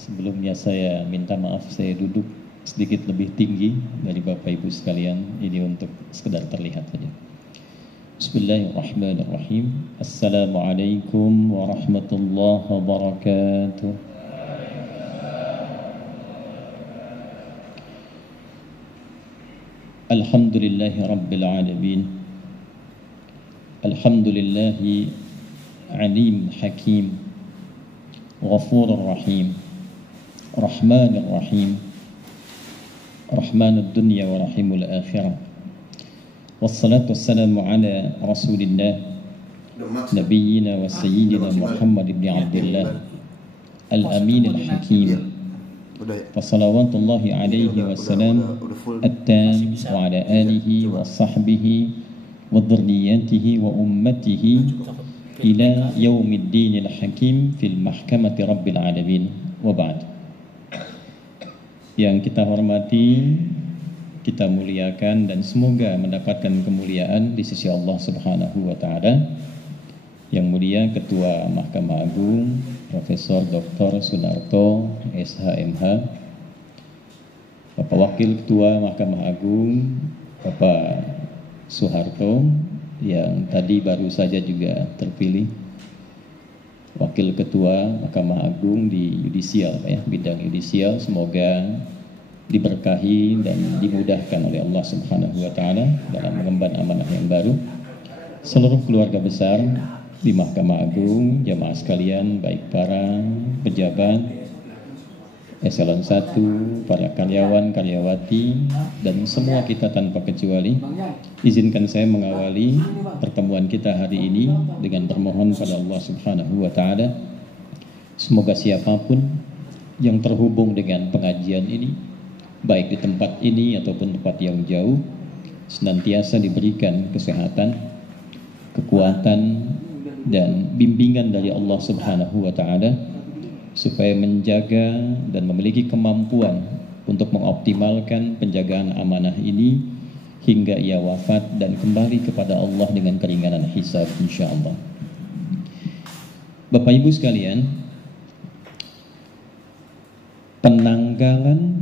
Sebelumnya saya minta maaf, saya duduk sedikit lebih tinggi dari Bapak Ibu sekalian. Ini untuk sekedar terlihat saja. Bismillahirrahmanirrahim. Assalamualaikum warahmatullahi wabarakatuh. Alhamdulillahi rabbil alamin. Alhamdulillahi alim hakim, ghafurur rahim, rahmanir rahim, rahmanud dunya wa rahimul akhirah. Wassalatu wassalamu ala rasulillah nabiyyina wa sayyidina Muhammad ibn Abdullah al-amin al-hakim. Fassalawatullahi alaihi wassalam at-tam wa ala alihi wa sahbihi wa dhurriyyatihi wa ummatihi ila yaumiddin al-hakim fil mahkamati rabbil alamin wa ba'd. Yang kita hormati, kita muliakan, dan semoga mendapatkan kemuliaan di sisi Allah Subhanahu wa taala. Yang mulia Ketua Mahkamah Agung Profesor Dr. Sunarto SHMH, Bapak Wakil Ketua Mahkamah Agung Bapak Soeharto yang tadi baru saja juga terpilih Wakil Ketua Mahkamah Agung di yudisial, bidang yudisial. Semoga diberkahi dan dimudahkan oleh Allah Subhanahu wa taala dalam mengemban amanah yang baru. Seluruh keluarga besar di Mahkamah Agung, jamaah sekalian, baik para pejabat eselon 1, para karyawan, karyawati, dan semua kita tanpa kecuali. Izinkan saya mengawali pertemuan kita hari ini dengan bermohon pada Allah Subhanahu wa taala, semoga siapapun yang terhubung dengan pengajian ini, baik di tempat ini ataupun tempat yang jauh, senantiasa diberikan kesehatan, kekuatan, dan bimbingan dari Allah Subhanahu wa taala supaya menjaga dan memiliki kemampuan untuk mengoptimalkan penjagaan amanah ini hingga ia wafat dan kembali kepada Allah dengan keringanan hisab insyaallah. Bapak Ibu sekalian, penanggalan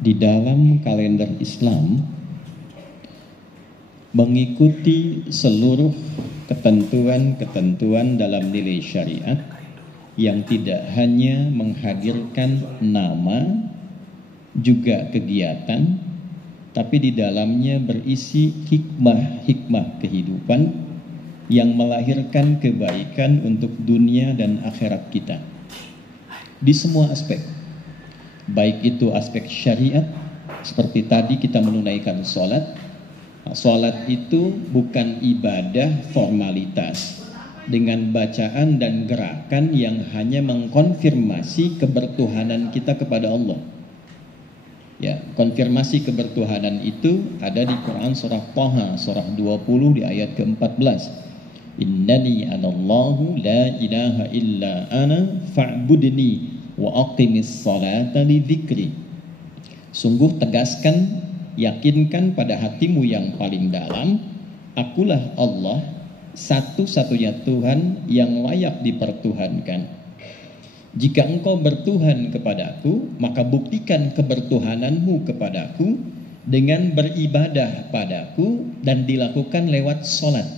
di dalam kalender Islam mengikuti seluruh ketentuan-ketentuan dalam nilai syariat yang tidak hanya menghadirkan nama, juga kegiatan, tapi di dalamnya berisi hikmah-hikmah kehidupan yang melahirkan kebaikan untuk dunia dan akhirat kita di semua aspek, baik itu aspek syariat seperti tadi kita menunaikan sholat. Sholat itu bukan ibadah formalitas dengan bacaan dan gerakan yang hanya mengkonfirmasi kebertuhanan kita kepada Allah. Ya, konfirmasi kebertuhanan itu ada di Quran surah Thaha surah 20 di ayat ke-14. Innani anallahu la ilaha illa ana fa'budni wa aqimis salata li dzikri. Sungguh tegaskan, yakinkan pada hatimu yang paling dalam, akulah Allah, satu-satunya Tuhan yang layak dipertuhankan. Jika engkau bertuhan kepadaku, maka buktikan kebertuhananmu kepadaku dengan beribadah padaku dan dilakukan lewat sholat.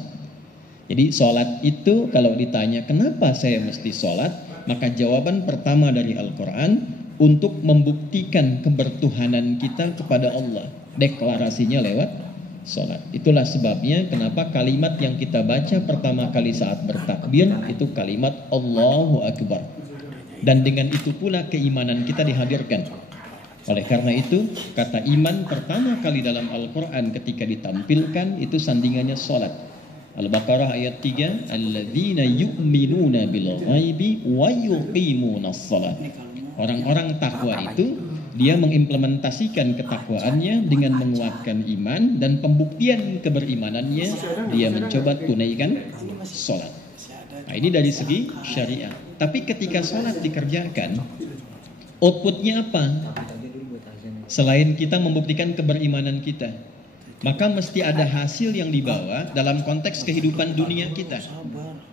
Jadi sholat itu kalau ditanya kenapa saya mesti sholat, maka jawaban pertama dari Al-Quran untuk membuktikan kebertuhanan kita kepada Allah. Deklarasinya lewat sholat. Itulah sebabnya kenapa kalimat yang kita baca pertama kali saat bertakbir itu kalimat Allahu Akbar. Dan dengan itu pula keimanan kita dihadirkan. Oleh karena itu kata iman pertama kali dalam Al-Quran ketika ditampilkan itu sandingannya sholat. Al-Baqarah ayat 3, alladzina yu'minuna bil ghaibi wa yuqimunas shalah. Orang-orang takwa itu dia mengimplementasikan ketakwaannya dengan menguatkan iman, dan pembuktian keberimanannya dia mencoba tunaikan sholat. Nah, ini dari segi syariat. Tapi ketika sholat dikerjakan, outputnya apa? Selain kita membuktikan keberimanan kita, maka mesti ada hasil yang dibawa dalam konteks kehidupan dunia kita.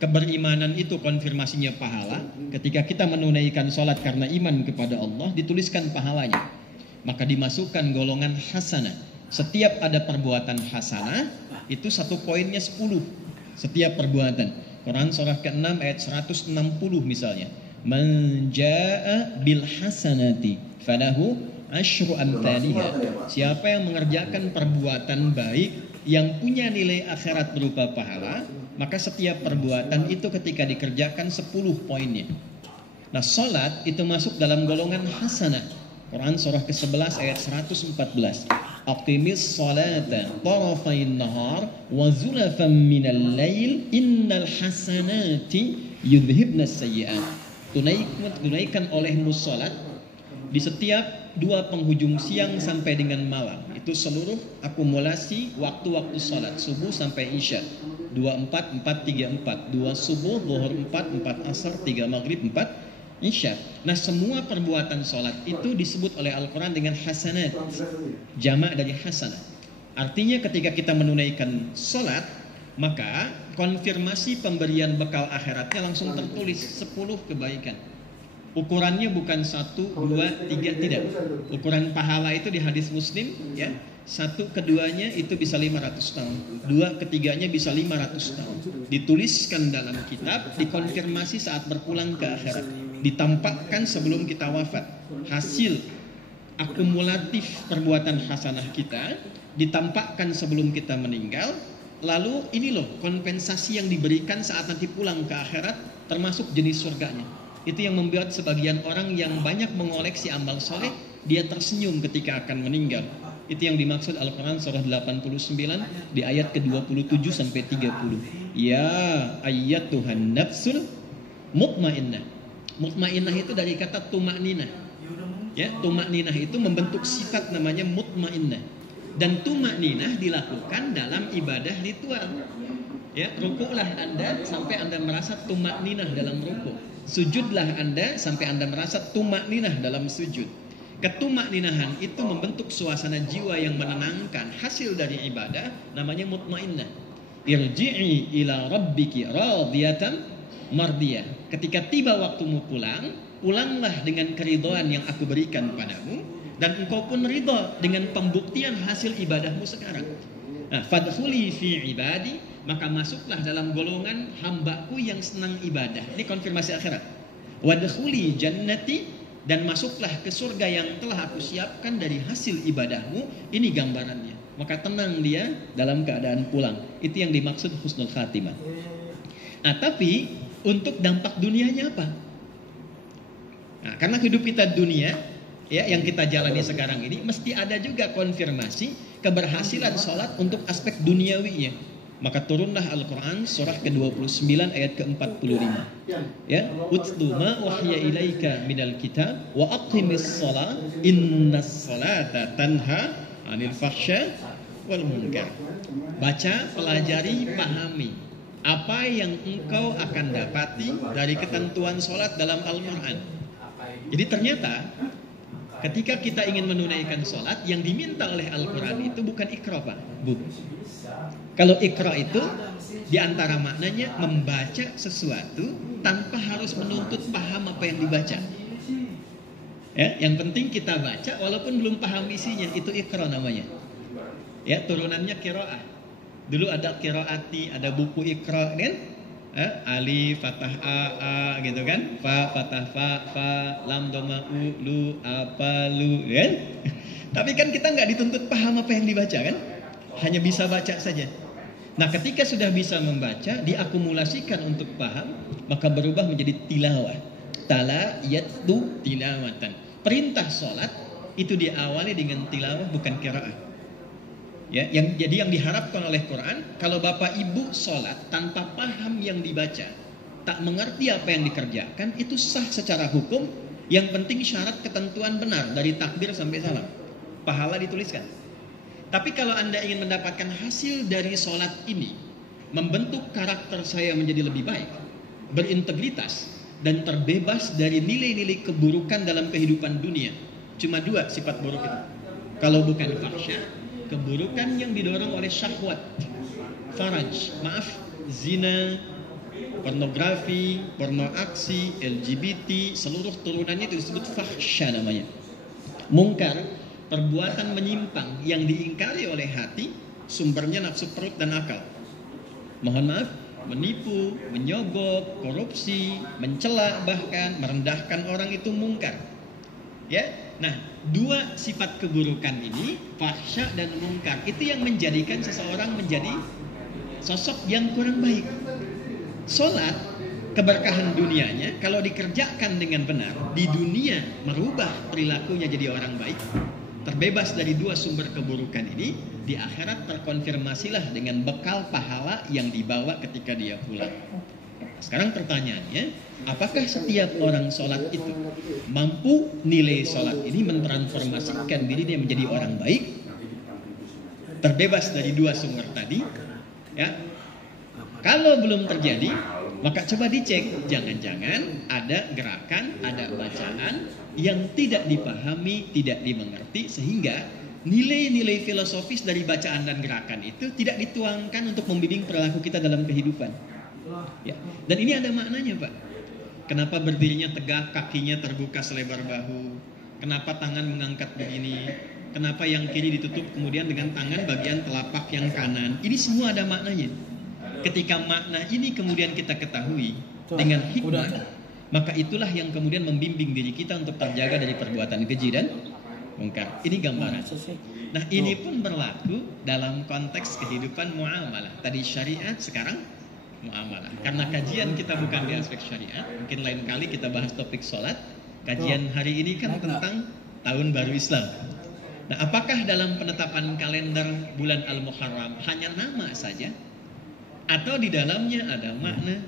Keberimanan itu konfirmasinya pahala. Ketika kita menunaikan sholat karena iman kepada Allah, dituliskan pahalanya. Maka dimasukkan golongan hasanah. Setiap ada perbuatan hasanah, itu satu poinnya 10. Setiap perbuatan. Quran surah ke-6 ayat 160 misalnya. Man jaa bil hasanati falahu asyru amthaliha. Siapa yang mengerjakan perbuatan baik yang punya nilai akhirat berupa pahala, maka setiap perbuatan itu ketika dikerjakan 10 poinnya. Nah, sholat itu masuk dalam golongan hasanah. Quran surah ke-11 ayat 114. Aqimis sholata tarafain nahar wa zulafan minal lail innal hasanati yudhibnas sayyi'at. Tunaikan olehmu sholat di setiap 2 penghujung siang sampai dengan malam. Itu seluruh akumulasi waktu-waktu sholat subuh sampai isya. 24, 4, 3, 4. 2 subuh, zuhur 4, 4 asar, 3 maghrib, 4 isya. Nah, semua perbuatan sholat itu disebut oleh Al-Quran dengan hasanat. Jamak dari hasanah. Artinya ketika kita menunaikan sholat, maka konfirmasi pemberian bekal akhiratnya langsung tertulis 10 kebaikan. Ukurannya bukan 1, 2, 3, tidak. Ukuran pahala itu di hadis Muslim, ya. 1 keduanya itu bisa 500 tahun. 2 ketiganya bisa 500 tahun. Dituliskan dalam kitab, dikonfirmasi saat berpulang ke akhirat. Ditampakkan sebelum kita wafat. Hasil akumulatif perbuatan hasanah kita ditampakkan sebelum kita meninggal. Lalu ini loh kompensasi yang diberikan saat nanti pulang ke akhirat, termasuk jenis surganya. Itu yang membuat sebagian orang yang banyak mengoleksi amal soleh, dia tersenyum ketika akan meninggal. Itu yang dimaksud Al-Quran surah 89 di ayat ke-27 sampai 30. Ya ayyatuhan nafsul mutmainnah. Mutmainnah itu dari kata tumakninah. Ya, tumakninah itu membentuk sifat namanya mutmainnah. Dan tumakninah dilakukan dalam ibadah ritual. Ya, rukuklah Anda sampai Anda merasa tumakninah dalam rukuk. Sujudlah Anda sampai Anda merasa tumakninah dalam sujud. Ketumakninahan itu membentuk suasana jiwa yang menenangkan. Hasil dari ibadah namanya mutmainnah. Irji'i ila rabbiki radiyatan mardiyah. Ketika tiba waktumu pulang, pulanglah dengan keridhaan yang aku berikan padamu, dan engkau pun ridha dengan pembuktian hasil ibadahmu sekarang. Nah, fadkhuli fi ibadi, maka masuklah dalam golongan hambaku yang senang ibadah. Ini konfirmasi akhirat. Wadkhuli jannati, dan masuklah ke surga yang telah aku siapkan dari hasil ibadahmu. Ini gambarannya. Maka tenang dia dalam keadaan pulang. Itu yang dimaksud husnul khatimah. Nah, tapi untuk dampak dunianya apa? Nah, karena hidup kita dunia, ya, yang kita jalani sekarang ini, mesti ada juga konfirmasi keberhasilan sholat untuk aspek duniawinya. Maka turunlah Al-Quran surah ke-29 ayat ke-45. Ya, utlu ma wahya ilaika minal kitab wa aqimis shalah innas salata tanha 'anil fahsya wal munkar. Baca, pelajari, pahami apa yang engkau akan dapati dari ketentuan sholat dalam Al-Quran. Jadi ternyata ketika kita ingin menunaikan sholat, yang diminta oleh Al-Quran itu bukan ikra, Pak. Bukan. Kalau ikra itu diantara maknanya membaca sesuatu tanpa harus menuntut paham apa yang dibaca. Ya, yang penting kita baca walaupun belum paham isinya, itu ikra namanya. Ya, turunannya qiraah. Dulu ada qiraati, ada buku ikra kan? Alif, fathah a gitu kan? Fa, fathah fa, lam, doma, u, lu, apa, lu kan? Tapi kan kita nggak dituntut paham apa yang dibaca kan? Hanya bisa baca saja. Nah, ketika sudah bisa membaca, diakumulasikan untuk paham, maka berubah menjadi tilawah. Tala yatlu tilawatan. Perintah sholat itu diawali dengan tilawah, bukan qiraah. Ya, jadi yang diharapkan oleh Quran, kalau bapak ibu sholat tanpa paham yang dibaca, tak mengerti apa yang dikerjakan, itu sah secara hukum. Yang penting syarat ketentuan benar dari takbir sampai salam, pahala dituliskan. Tapi kalau Anda ingin mendapatkan hasil dari sholat ini, membentuk karakter saya menjadi lebih baik, berintegritas, dan terbebas dari nilai-nilai keburukan dalam kehidupan dunia. Cuma 2 sifat buruk itu. Kalau bukan fahsya, keburukan yang didorong oleh syahwat, faraj, zina, pornografi, porno aksi, LGBT, seluruh turunannya itu disebut fahsya namanya. Mungkar, perbuatan menyimpang yang diingkari oleh hati, sumbernya nafsu perut dan akal. Mohon maaf, menipu, menyogok, korupsi, mencela, bahkan merendahkan orang itu mungkar. Ya, nah dua sifat keburukan ini, fahsya dan mungkar, itu yang menjadikan seseorang menjadi sosok yang kurang baik. Sholat, keberkahan dunianya, kalau dikerjakan dengan benar, di dunia merubah perilakunya jadi orang baik, terbebas dari dua sumber keburukan ini, di akhirat terkonfirmasilah dengan bekal pahala yang dibawa ketika dia pulang. Sekarang pertanyaannya, apakah setiap orang sholat itu mampu nilai sholat ini mentransformasikan dirinya menjadi orang baik, terbebas dari dua sumber tadi? Ya, kalau belum terjadi, maka coba dicek, jangan-jangan ada gerakan, ada bacaan yang tidak dipahami, tidak dimengerti, sehingga nilai-nilai filosofis dari bacaan dan gerakan itu tidak dituangkan untuk membimbing perilaku kita dalam kehidupan. Ya. Dan ini ada maknanya, Pak. Kenapa berdirinya tegak, kakinya terbuka selebar bahu? Kenapa tangan mengangkat begini? Kenapa yang kiri ditutup kemudian dengan tangan bagian telapak yang kanan? Ini semua ada maknanya. Ketika makna ini kemudian kita ketahui dengan hikmah, maka itulah yang kemudian membimbing diri kita untuk terjaga dari perbuatan keji dan mungkar. Ini gambaran. Nah, ini pun berlaku dalam konteks kehidupan muamalah. Tadi syariat, sekarang muamalah. Karena kajian kita bukan di aspek syariat, mungkin lain kali kita bahas topik sholat. Kajian hari ini kan tentang tahun baru Islam. Nah, apakah dalam penetapan kalender bulan Al-Muharram hanya nama saja? Atau di dalamnya ada makna,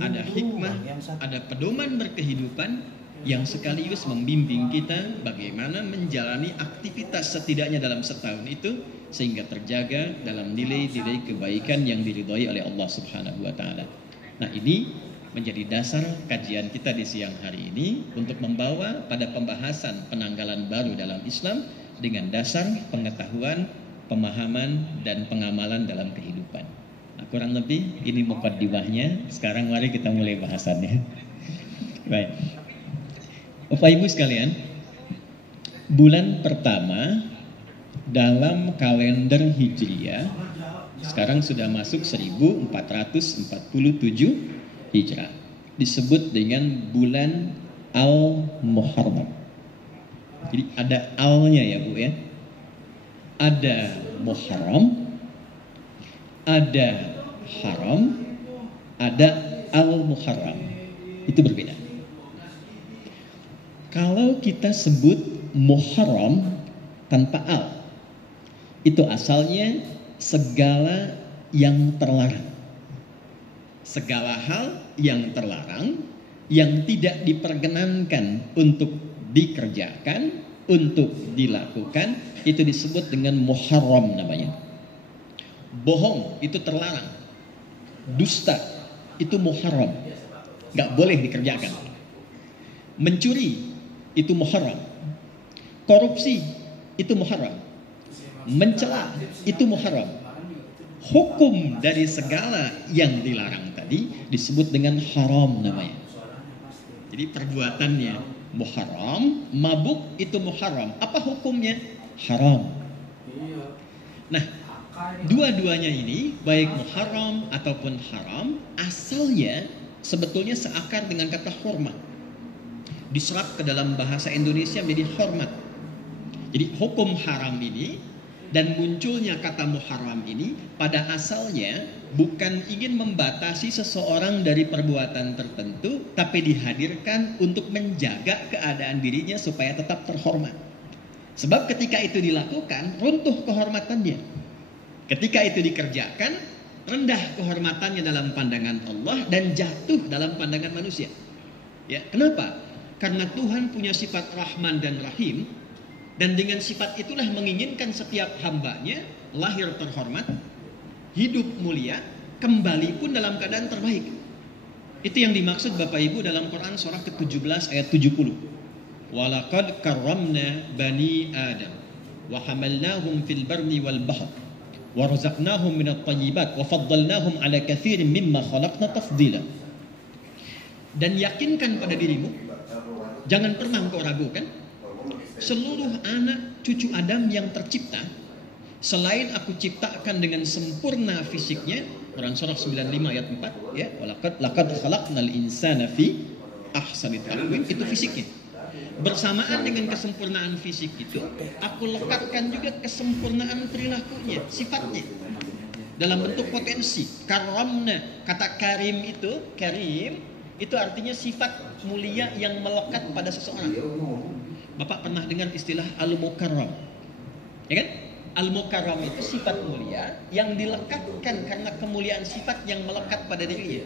ada hikmah, ada pedoman berkehidupan yang sekaligus membimbing kita bagaimana menjalani aktivitas setidaknya dalam setahun itu sehingga terjaga dalam nilai-nilai kebaikan yang diridhoi oleh Allah Subhanahu wa taala. Nah, ini menjadi dasar kajian kita di siang hari ini untuk membawa pada pembahasan penanggalan baru dalam Islam dengan dasar pengetahuan, pemahaman dan pengamalan dalam kehidupan. Nah, kurang lebih ini mukaddimahnya. Sekarang mari kita mulai bahasannya. Baik. Bapak Ibu sekalian, bulan pertama dalam kalender Hijriah sekarang sudah masuk 1447 Hijrah. Disebut dengan bulan Al-Muharram. Jadi ada al-nya ya Bu ya. Ada Muharram, ada Haram, ada Al-Muharram. Itu berbeda. Kalau kita sebut Muharram tanpa al, itu asalnya segala yang terlarang. Segala hal yang terlarang, yang tidak diperkenankan untuk dikerjakan, untuk dilakukan, itu disebut dengan Muharram namanya. Bohong itu terlarang. Dusta itu Muharram, gak boleh dikerjakan. Mencuri itu Muharram. Korupsi itu Muharram. Mencela itu Muharram. Hukum dari segala yang dilarang tadi disebut dengan haram namanya. Jadi perbuatannya Muharram, mabuk itu Muharram. Apa hukumnya? Haram. Nah, dua-duanya ini baik Muharram ataupun haram asalnya sebetulnya seakar dengan kata hormat. Diserap ke dalam bahasa Indonesia menjadi hormat. Jadi hukum haram ini dan munculnya kata muharram ini pada asalnya bukan ingin membatasi seseorang dari perbuatan tertentu, tapi dihadirkan untuk menjaga keadaan dirinya supaya tetap terhormat. Sebab ketika itu dilakukan, runtuh kehormatannya. Ketika itu dikerjakan, rendah kehormatannya dalam pandangan Allah dan jatuh dalam pandangan manusia. Ya, kenapa? Karena Tuhan punya sifat Rahman dan Rahim, dan dengan sifat itulah menginginkan setiap hambanya lahir terhormat, hidup mulia, kembali pun dalam keadaan terbaik. Itu yang dimaksud Bapak Ibu dalam Quran surah ke-17 ayat 70. Walaqad karramna bani Adam wa hamalnahum fil barri wal bahr wa razaqnahum minat thayyibat wa faddalnahum ala katsirin mimma khalaqna tafdila. Dan yakinkan pada dirimu, jangan pernah engkau ragukan, seluruh anak cucu Adam yang tercipta, selain aku ciptakan dengan sempurna fisiknya, Quran surah 95 ayat 4, ya, laqad khalaqnal insana fi ahsani taqwim, itu fisiknya. Bersamaan dengan kesempurnaan fisik itu, aku lekatkan juga kesempurnaan perilakunya, sifatnya, dalam bentuk potensi. Karamna, kata karim itu artinya sifat mulia yang melekat pada seseorang. Bapak pernah dengar istilah al-mukarram, ya kan? Al-mukarram itu sifat mulia yang dilekatkan karena kemuliaan sifat yang melekat pada dirinya.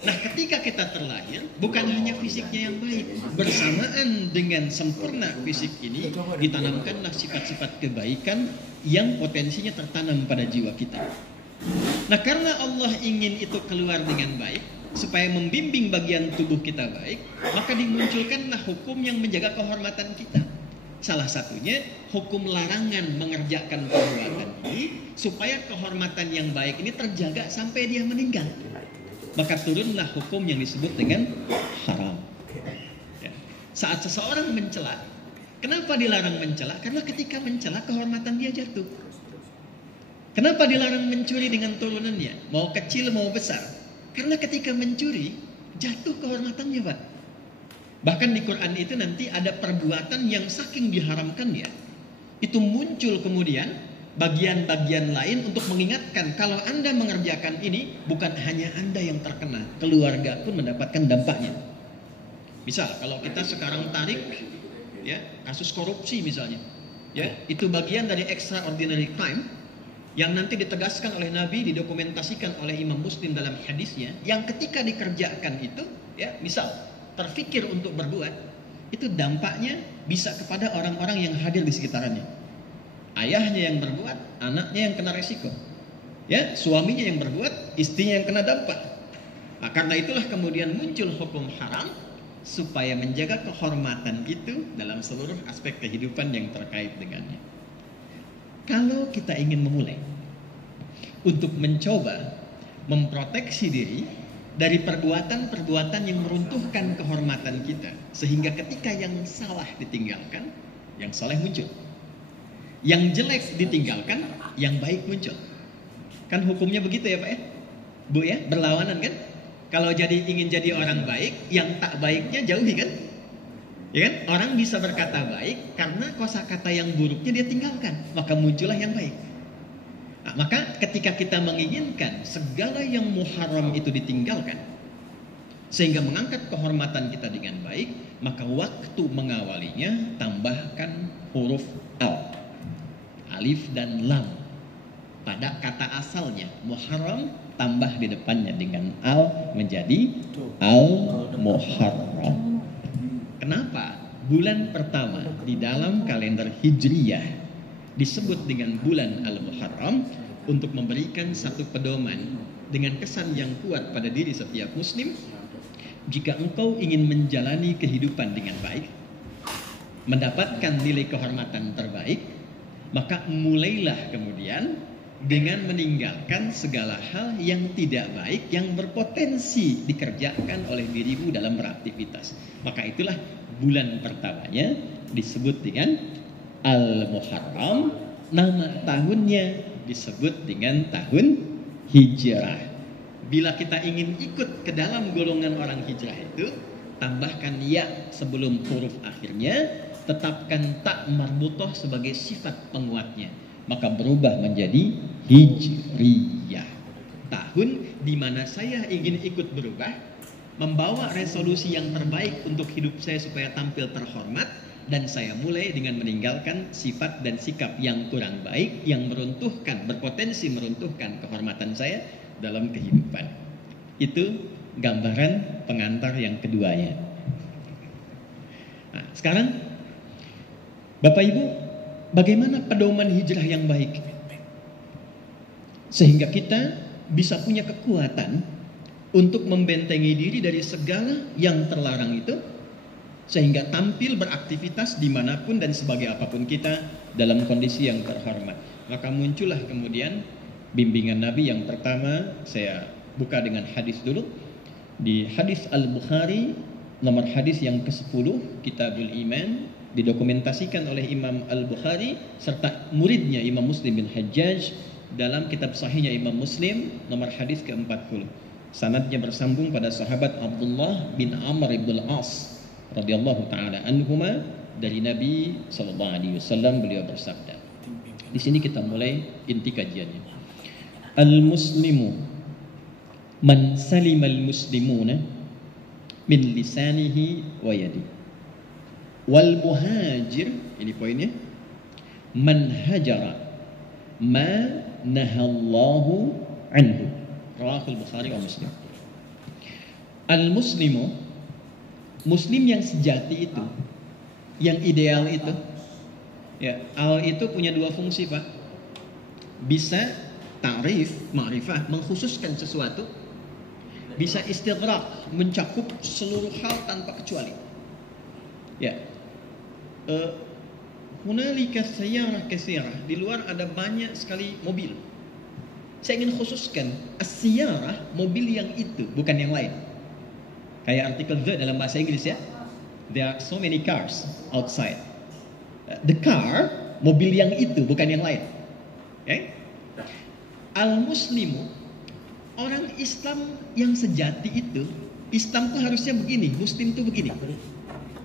Nah, ketika kita terlahir, bukan hanya fisiknya yang baik, bersamaan dengan sempurna fisik ini ditanamkanlah sifat-sifat kebaikan yang potensinya tertanam pada jiwa kita. Nah, karena Allah ingin itu keluar dengan baik, supaya membimbing bagian tubuh kita baik, maka dimunculkanlah hukum yang menjaga kehormatan kita. Salah satunya hukum larangan mengerjakan perbuatan ini supaya kehormatan yang baik ini terjaga sampai dia meninggal. Maka turunlah hukum yang disebut dengan haram. Ya. Saat seseorang mencela, kenapa dilarang mencela? Karena ketika mencela kehormatan dia jatuh. Kenapa dilarang mencuri dengan turunannya? Mau kecil mau besar. Karena ketika mencuri, jatuh kehormatannya, Pak. Bahkan di Quran itu nanti ada perbuatan yang saking diharamkannya, itu muncul kemudian bagian-bagian lain untuk mengingatkan kalau Anda mengerjakan ini, bukan hanya Anda yang terkena, keluarga pun mendapatkan dampaknya. Misal, kalau kita sekarang tarik, ya, kasus korupsi misalnya, ya, itu bagian dari extraordinary crime, yang nanti ditegaskan oleh Nabi, didokumentasikan oleh Imam Muslim dalam hadisnya, yang ketika dikerjakan itu, ya, misal terfikir untuk berbuat, itu dampaknya bisa kepada orang-orang yang hadir di sekitarnya. Ayahnya yang berbuat, anaknya yang kena resiko, ya, suaminya yang berbuat, istrinya yang kena dampak. Nah, karena itulah kemudian muncul hukum haram supaya menjaga kehormatan itu dalam seluruh aspek kehidupan yang terkait dengannya. Kalau kita ingin memulai untuk mencoba memproteksi diri dari perbuatan-perbuatan yang meruntuhkan kehormatan kita, sehingga ketika yang salah ditinggalkan, yang soleh muncul, yang jelek ditinggalkan, yang baik muncul. Kan hukumnya begitu ya Pak ya, Bu ya, berlawanan kan? Kalau ingin jadi orang baik, yang tak baiknya jauhi kan? Ya kan? Orang bisa berkata baik karena kosakata yang buruknya dia tinggalkan, maka muncullah yang baik. Nah, maka ketika kita menginginkan segala yang muharram itu ditinggalkan sehingga mengangkat kehormatan kita dengan baik, maka waktu mengawalinya tambahkan huruf al, alif dan lam pada kata asalnya. Muharram tambah di depannya dengan al menjadi al-muharram. Kenapa bulan pertama di dalam kalender Hijriyah disebut dengan bulan Al-Muharram? Untuk memberikan satu pedoman dengan kesan yang kuat pada diri setiap muslim. Jika engkau ingin menjalani kehidupan dengan baik, mendapatkan nilai kehormatan terbaik, maka mulailah kemudian dengan meninggalkan segala hal yang tidak baik yang berpotensi dikerjakan oleh dirimu dalam beraktivitas. Maka itulah bulan pertamanya disebut dengan Al-Muharram, nama tahunnya disebut dengan tahun Hijrah. Bila kita ingin ikut ke dalam golongan orang hijrah itu, tambahkan ya sebelum huruf akhirnya, tetapkan tak marbutah sebagai sifat penguatnya, maka berubah menjadi Hijriyah, tahun di mana saya ingin ikut berubah, membawa resolusi yang terbaik untuk hidup saya supaya tampil terhormat, dan saya mulai dengan meninggalkan sifat dan sikap yang kurang baik yang meruntuhkan, berpotensi meruntuhkan kehormatan saya dalam kehidupan. Itu gambaran pengantar yang keduanya. Nah, sekarang Bapak Ibu, bagaimana pedoman hijrah yang baik sehingga kita bisa punya kekuatan untuk membentengi diri dari segala yang terlarang itu, sehingga tampil beraktivitas dimanapun dan sebagai apapun kita dalam kondisi yang terhormat. Maka muncullah kemudian bimbingan Nabi. Yang pertama saya buka dengan hadis dulu. Di hadis Al-Bukhari nomor hadis yang ke-10 Kitabul Iman, didokumentasikan oleh Imam Al-Bukhari serta muridnya Imam Muslim bin Hajjaj dalam kitab sahihnya Imam Muslim nomor hadis ke-40. Sanadnya bersambung pada sahabat Abdullah bin Amr ibn al-As radhiyallahu taala anhuma dari Nabi sallallahu alaihi wasallam. Beliau bersabda. Di sini kita mulai inti kajiannya. Al-muslimu man salimal muslimuna min lisanihi wa yadi. Wal muhajir, ini poinnya, man hajara ma nahallahu anhu. Rawahul Bukhari wa Muslim. Al-muslimu, muslim yang sejati itu, yang ideal itu, ya, al itu punya dua fungsi, Pak. Bisa ta'rif, ma'rifah, mengkhususkan sesuatu. Bisa istighraq, mencakup seluruh hal tanpa kecuali. Ya. Hunalika sayyarah katsirah, di luar ada banyak sekali mobil. Saya ingin khususkan as-sayyarah, mobil yang itu, bukan yang lain. Kayak artikel the dalam bahasa Inggris, ya. There are so many cars outside. The car, mobil yang itu, bukan yang lain. Okay? Al-muslimu, orang Islam yang sejati itu, Islam tuh harusnya begini, Muslim tuh begini.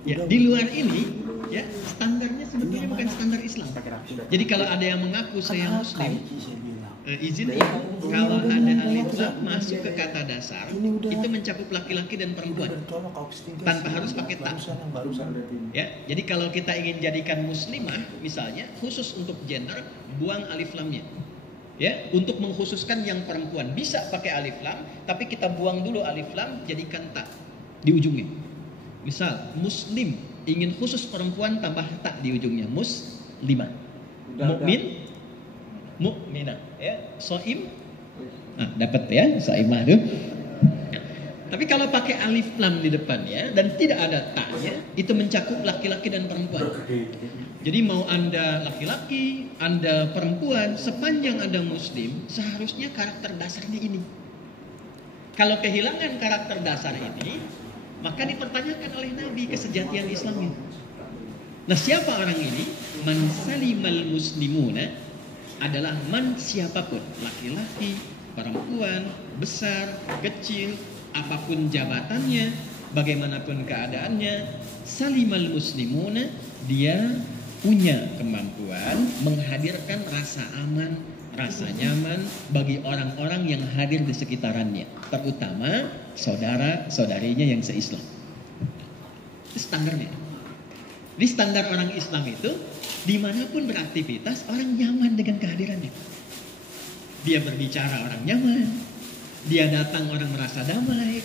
Ya, di luar ini, ya, standarnya sebetulnya bukan standar Islam. Jadi kalau ada yang mengaku saya Muslim, izin ya, kalau ada al-Islam masuk ke kata dasar, itu mencakup laki-laki dan perempuan tanpa harus pakai ta. Ya, jadi kalau kita ingin jadikan muslimah misalnya khusus untuk gender, buang alif lamnya. Ya, untuk mengkhususkan yang perempuan bisa pakai alif lam, tapi kita buang dulu alif lam, jadikan ta di ujungnya. Misal muslim, ingin khusus perempuan, tambah ta di ujungnya, muslimah. Mukmin, mukminah, ya. Shaim, nah dapat ya, shaimah tuh. Tapi kalau pakai alif lam di depannya dan tidak ada ta-nya, itu mencakup laki-laki dan perempuan. Jadi mau Anda laki-laki, Anda perempuan, sepanjang Anda muslim, seharusnya karakter dasarnya ini. Kalau kehilangan karakter dasar ini, maka dipertanyakan oleh Nabi kesejatian Islamnya. Nah, siapa orang ini? Man salimal muslimuna adalah man siapapun, laki-laki, perempuan, besar, kecil, apapun jabatannya, bagaimanapun keadaannya, salimal muslimuna, dia punya kemampuan menghadirkan rasa aman, rasa nyaman bagi orang-orang yang hadir di sekitarannya, terutama saudara-saudarinya yang se-Islam. Itu standarnya. Di standar orang Islam itu, dimanapun beraktivitas, orang nyaman dengan kehadirannya. Dia berbicara, orang nyaman. Dia datang, orang merasa damai.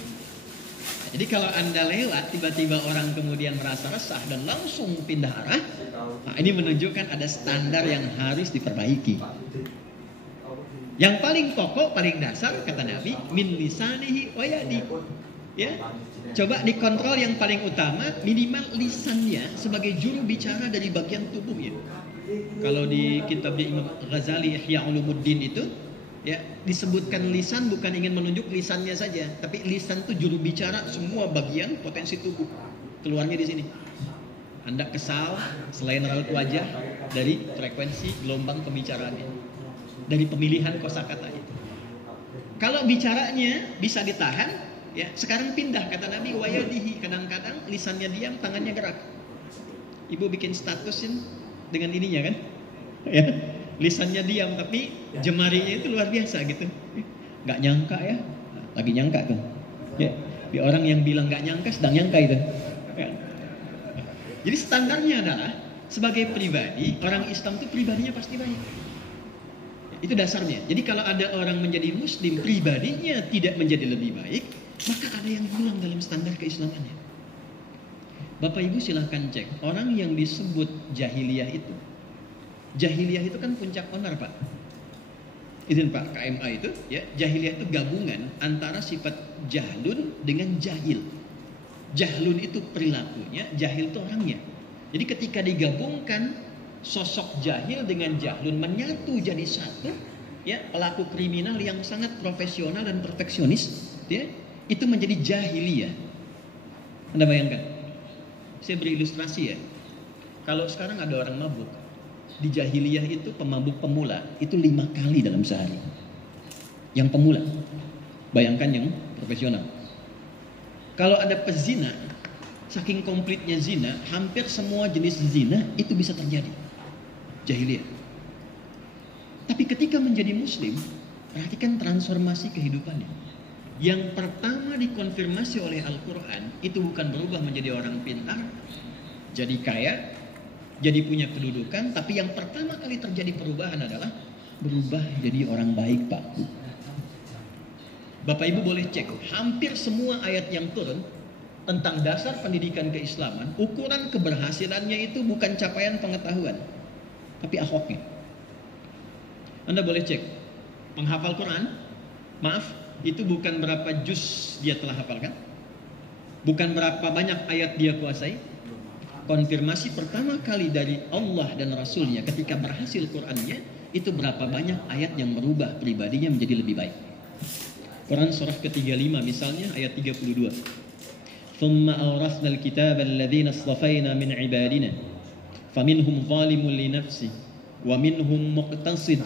Jadi kalau Anda lewat, tiba-tiba orang kemudian merasa resah dan langsung pindah arah, nah ini menunjukkan ada standar yang harus diperbaiki. Yang paling pokok, paling dasar, kata Nabi, min lisanihi wa yadi. Ya, coba dikontrol yang paling utama, minimal lisannya sebagai juru bicara dari bagian tubuhnya. Kalau di kitabnya Imam Ghazali Ihya Ulumuddin itu, ya, disebutkan lisan bukan ingin menunjuk lisannya saja, tapi lisan itu juru bicara semua bagian potensi tubuh. Keluarnya di sini. Anda kesal, selain raut wajah, dari frekuensi gelombang pembicaraannya, dari pemilihan kosakatanya. Kalau bicaranya bisa ditahan, ya, sekarang pindah, kata Nabi, wayadihi, kadang-kadang lisannya diam, tangannya gerak. Ibu bikin statusin dengan ininya kan, ya, lisannya diam tapi jemarinya itu luar biasa gitu. Nggak nyangka ya, lagi nyangka tuh. Ya, di orang yang bilang nggak nyangka sedang nyangka itu. Ya. Jadi standarnya adalah sebagai pribadi, orang Islam itu pribadinya pasti baik. Itu dasarnya. Jadi kalau ada orang menjadi Muslim, pribadinya tidak menjadi lebih baik, maka ada yang hilang dalam standar keislamannya. Bapak Ibu silahkan cek, orang yang disebut jahiliyah itu, jahiliyah itu kan puncak onar, Pak. Izin Pak, KMA itu, ya, jahiliyah itu gabungan antara sifat jahlun dengan jahil. Jahlun itu perilakunya, jahil itu orangnya. Jadi ketika digabungkan sosok jahil dengan jahlun menyatu jadi satu, ya, pelaku kriminal yang sangat profesional dan perfeksionis, ya, itu menjadi jahiliyah. Anda bayangkan? Saya beri ilustrasi ya. Kalau sekarang ada orang mabuk, di jahiliyah itu pemabuk pemula itu 5 kali dalam sehari. Yang pemula, bayangkan yang profesional. Kalau ada pezina, saking komplitnya zina, hampir semua jenis zina itu bisa terjadi. Jahiliyah. Tapi ketika menjadi muslim, perhatikan transformasi kehidupannya. Yang pertama dikonfirmasi oleh Al-Quran, itu bukan berubah menjadi orang pintar, jadi kaya, jadi punya kedudukan, tapi yang pertama kali terjadi perubahan adalah berubah jadi orang baik, Pak. Bapak Ibu boleh cek, hampir semua ayat yang turun tentang dasar pendidikan keislaman, ukuran keberhasilannya itu bukan capaian pengetahuan, tapi akhlaknya. Anda boleh cek, penghafal Quran, maaf, itu bukan berapa juz dia telah hafalkan, bukan berapa banyak ayat dia kuasai. Konfirmasi pertama kali dari Allah dan Rasulnya ketika berhasil Qurannya, itu berapa banyak ayat yang merubah pribadinya menjadi lebih baik. Quran surah ke-35 misalnya ayat 32. Thumma awrasna al-kitaba alladhina astafayna min ibadina faminhum zalimun li nafsi wa minhum muqtasid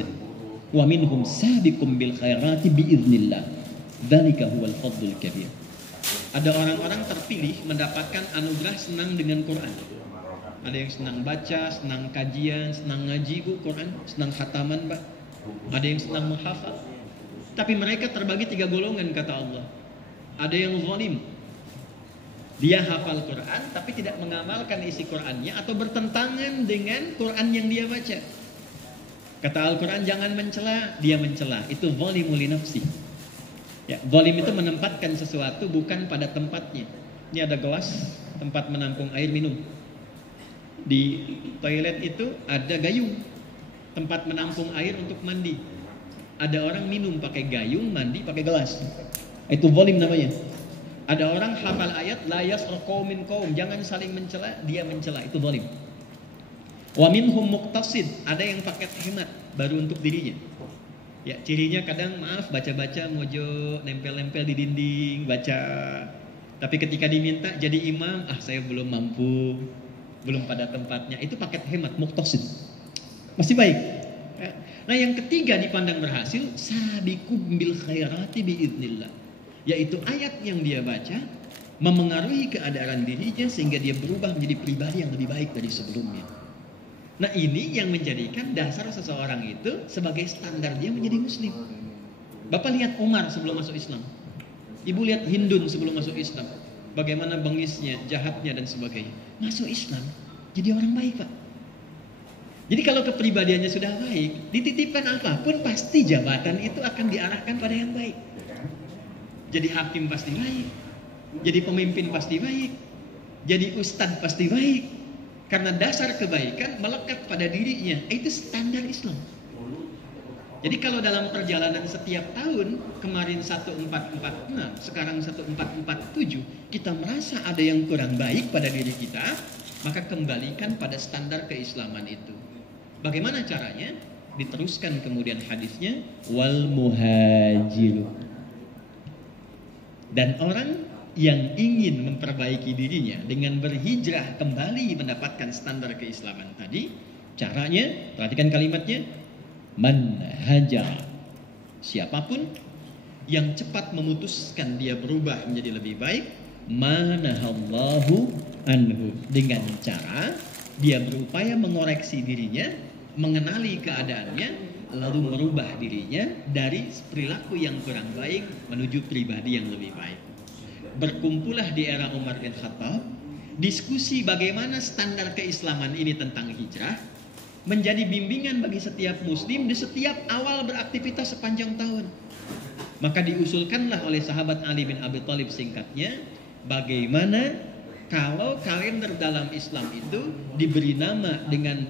wa minhum sabiqun bil khairati biiznillah. Dzalika huwal fadlul kabir. Ada orang-orang terpilih mendapatkan anugerah senang dengan Quran. Ada yang senang baca, senang kajian, senang ngaji Bu Quran, senang khataman Pak. Ada yang senang menghafal. Tapi mereka terbagi 3 golongan kata Allah. Ada yang zalim. Dia hafal Quran tapi tidak mengamalkan isi Qurannya atau bertentangan dengan Quran yang dia baca. Kata Al-Quran jangan mencela, dia mencela. Itu zalimul li nafsi. Ya, zalim itu menempatkan sesuatu bukan pada tempatnya. Ini ada gelas, tempat menampung air minum. Di toilet itu ada gayung, tempat menampung air untuk mandi. Ada orang minum pakai gayung, mandi pakai gelas. Itu zalim namanya. Ada orang hafal ayat la yasraqu min qaum, jangan saling mencela, dia mencela, itu zalim. Wa minhum muqtasid, ada yang paket hemat baru untuk dirinya. Ya, cirinya kadang maaf baca-baca mojo nempel-nempel di dinding, baca. Tapi ketika diminta jadi imam, saya belum mampu, belum pada tempatnya. Itu paket hemat, muqtasid. Masih baik. Ya. Nah, yang ketiga dipandang berhasil, sabiqum bil khairati biiznillah. Yaitu ayat yang dia baca memengaruhi keadaan dirinya sehingga dia berubah menjadi pribadi yang lebih baik dari sebelumnya. Nah, ini yang menjadikan dasar seseorang itu sebagai standar dia menjadi muslim. Bapak lihat Umar sebelum masuk Islam. Ibu lihat Hindun sebelum masuk Islam. Bagaimana bengisnya, jahatnya dan sebagainya. Masuk Islam jadi orang baik, Pak. Jadi kalau kepribadiannya sudah baik, dititipkan apapun pasti jabatan itu akan diarahkan pada yang baik. Jadi hakim pasti baik, jadi pemimpin pasti baik, jadi ustadz pasti baik. Karena dasar kebaikan melekat pada dirinya. Itu standar Islam. Jadi kalau dalam perjalanan setiap tahun, kemarin 1446, sekarang 1447, kita merasa ada yang kurang baik pada diri kita, maka kembalikan pada standar keislaman itu. Bagaimana caranya? Diteruskan kemudian hadisnya, wal muhajiru. Dan orang yang ingin memperbaiki dirinya dengan berhijrah kembali mendapatkan standar keislaman tadi, caranya, perhatikan kalimatnya, man hajar. Siapapun yang cepat memutuskan dia berubah menjadi lebih baik, manahallahu anhu, dengan cara dia berupaya mengoreksi dirinya, mengenali keadaannya, lalu merubah dirinya dari perilaku yang kurang baik menuju pribadi yang lebih baik. Berkumpullah di era Umar bin Khattab, diskusi bagaimana standar keislaman ini tentang hijrah menjadi bimbingan bagi setiap muslim di setiap awal beraktivitas sepanjang tahun. Maka diusulkanlah oleh sahabat Ali bin Abi Thalib singkatnya, bagaimana kalau kalender dalam Islam itu diberi nama dengan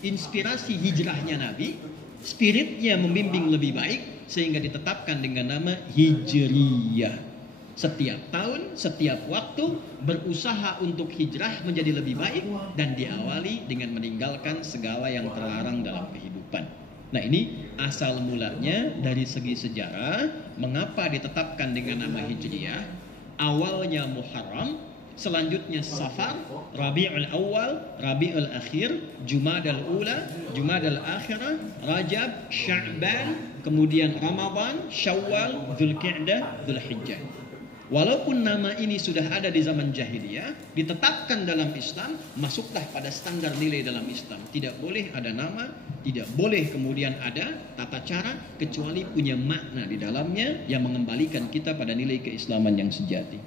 inspirasi hijrahnya Nabi, spiritnya membimbing lebih baik, sehingga ditetapkan dengan nama Hijriyah. Setiap tahun, setiap waktu berusaha untuk hijrah menjadi lebih baik dan diawali dengan meninggalkan segala yang terlarang dalam kehidupan. Nah, ini asal mulanya dari segi sejarah, mengapa ditetapkan dengan nama Hijriyah. Awalnya Muharram, selanjutnya Safar, Rabiul Awal, Rabiul Akhir, Jumadal Ula, Jumadal Akhirah, Rajab, Sya'ban, kemudian Ramadan, Syawal, Dzulqa'dah, Dzulhijjah. Walaupun nama ini sudah ada di zaman jahiliyah, ditetapkan dalam Islam, masuklah pada standar nilai dalam Islam. Tidak boleh ada nama, tidak boleh kemudian ada tata cara, kecuali punya makna di dalamnya yang mengembalikan kita pada nilai keislaman yang sejati.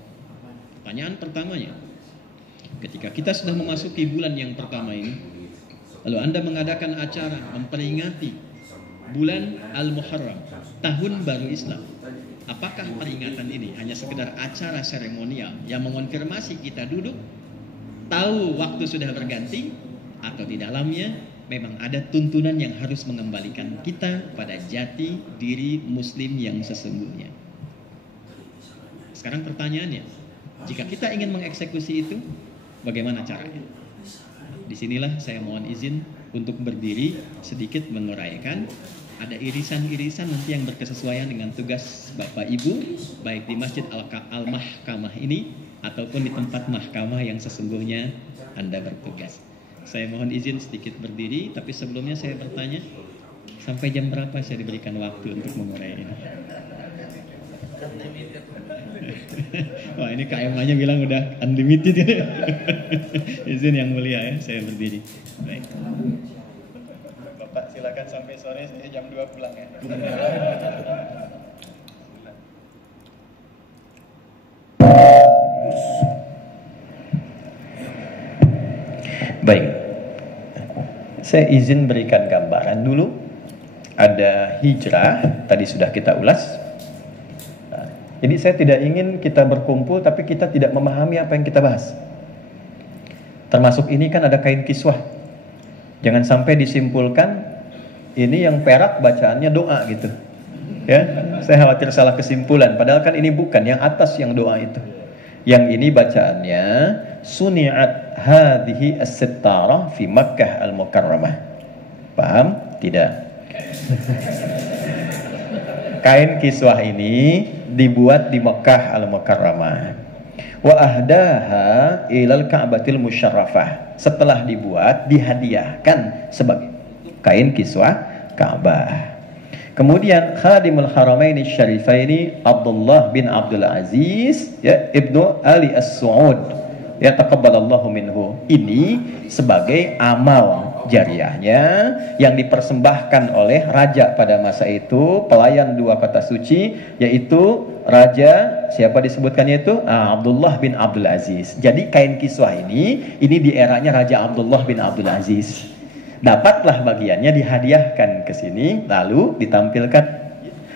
Pertanyaan pertamanya, ketika kita sudah memasuki bulan yang pertama ini, lalu Anda mengadakan acara memperingati bulan Al-Muharram, tahun baru Islam. Apakah peringatan ini hanya sekedar acara seremonial yang mengonfirmasi kita duduk, tahu waktu sudah berganti, atau di dalamnya memang ada tuntunan yang harus mengembalikan kita pada jati diri Muslim yang sesungguhnya? Sekarang pertanyaannya, jika kita ingin mengeksekusi itu, bagaimana caranya? Disinilah saya mohon izin untuk berdiri sedikit menguraikan. Ada irisan-irisan nanti yang berkesesuaian dengan tugas Bapak Ibu, baik di Masjid Al-Mahkamah ini ataupun di tempat mahkamah yang sesungguhnya Anda bertugas. Saya mohon izin sedikit berdiri, tapi sebelumnya saya bertanya, sampai jam berapa saya diberikan waktu untuk mengurai ini? Wah, ini KMA-nya bilang udah unlimited ya. Izin yang mulia ya, saya berdiri. Baik. Bapak silakan sampai sore, saya jam 2 pulang ya. Baik. Saya izin berikan gambaran dulu. Ada hijrah, tadi sudah kita ulas. Jadi saya tidak ingin kita berkumpul tapi kita tidak memahami apa yang kita bahas. Termasuk ini kan ada kain kiswah. Jangan sampai disimpulkan ini yang perak bacaannya doa gitu. Ya, saya khawatir salah kesimpulan. Padahal kan ini bukan yang atas yang doa itu. Yang ini bacaannya suni'at hadhihi as-sittara fi Makkah al-Mukarramah. Paham? Tidak. Kain kiswah ini dibuat di Makkah al-Mukarramah. Wa ahdaha ilal Ka'batil Musyarrafah. Setelah dibuat, dihadiahkan sebagai kain kiswah Ka'bah. Kemudian Khadimul Haramaini Syarifaini Abdullah bin Abdul Aziz ya Ibnu Ali As-Su'ud ya taqabbalallahu minhu. Ini sebagai amal jariahnya yang dipersembahkan oleh raja pada masa itu, pelayan dua kota suci, yaitu raja siapa disebutkannya itu? Abdullah bin Abdul Aziz. Jadi kain kiswah ini di eranya Raja Abdullah bin Abdul Aziz. Dapatlah bagiannya, dihadiahkan ke sini, lalu ditampilkan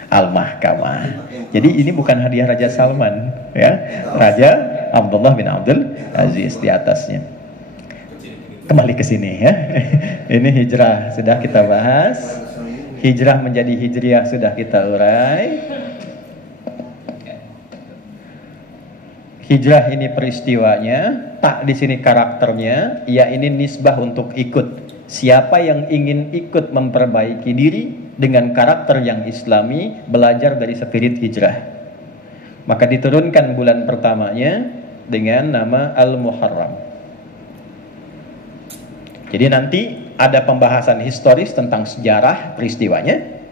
Al-Mahkamah. Jadi ini bukan hadiah Raja Salman, ya, Raja Abdullah bin Abdul Aziz di atasnya. Kembali ke sini ya. Ini hijrah sudah kita bahas. Hijrah menjadi hijriyah sudah kita urai. Hijrah ini peristiwanya, tak di sini karakternya, ya ini nisbah untuk ikut. Siapa yang ingin ikut memperbaiki diri dengan karakter yang islami, belajar dari spirit hijrah. Maka diturunkan bulan pertamanya dengan nama Al-Muharram. Jadi nanti ada pembahasan historis tentang sejarah peristiwanya,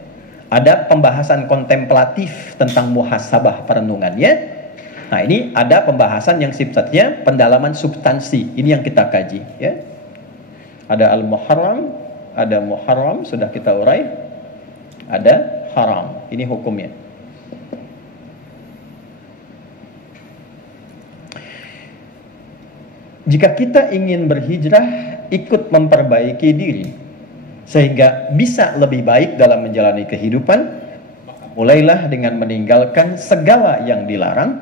ada pembahasan kontemplatif tentang muhasabah perenungannya. Nah, ini ada pembahasan yang sifatnya pendalaman substansi. Ini yang kita kaji ya. Ada Al-Muharram, ada Muharram sudah kita urai. Ada haram. Ini hukumnya. Jika kita ingin berhijrah, ikut memperbaiki diri sehingga bisa lebih baik dalam menjalani kehidupan, mulailah dengan meninggalkan segala yang dilarang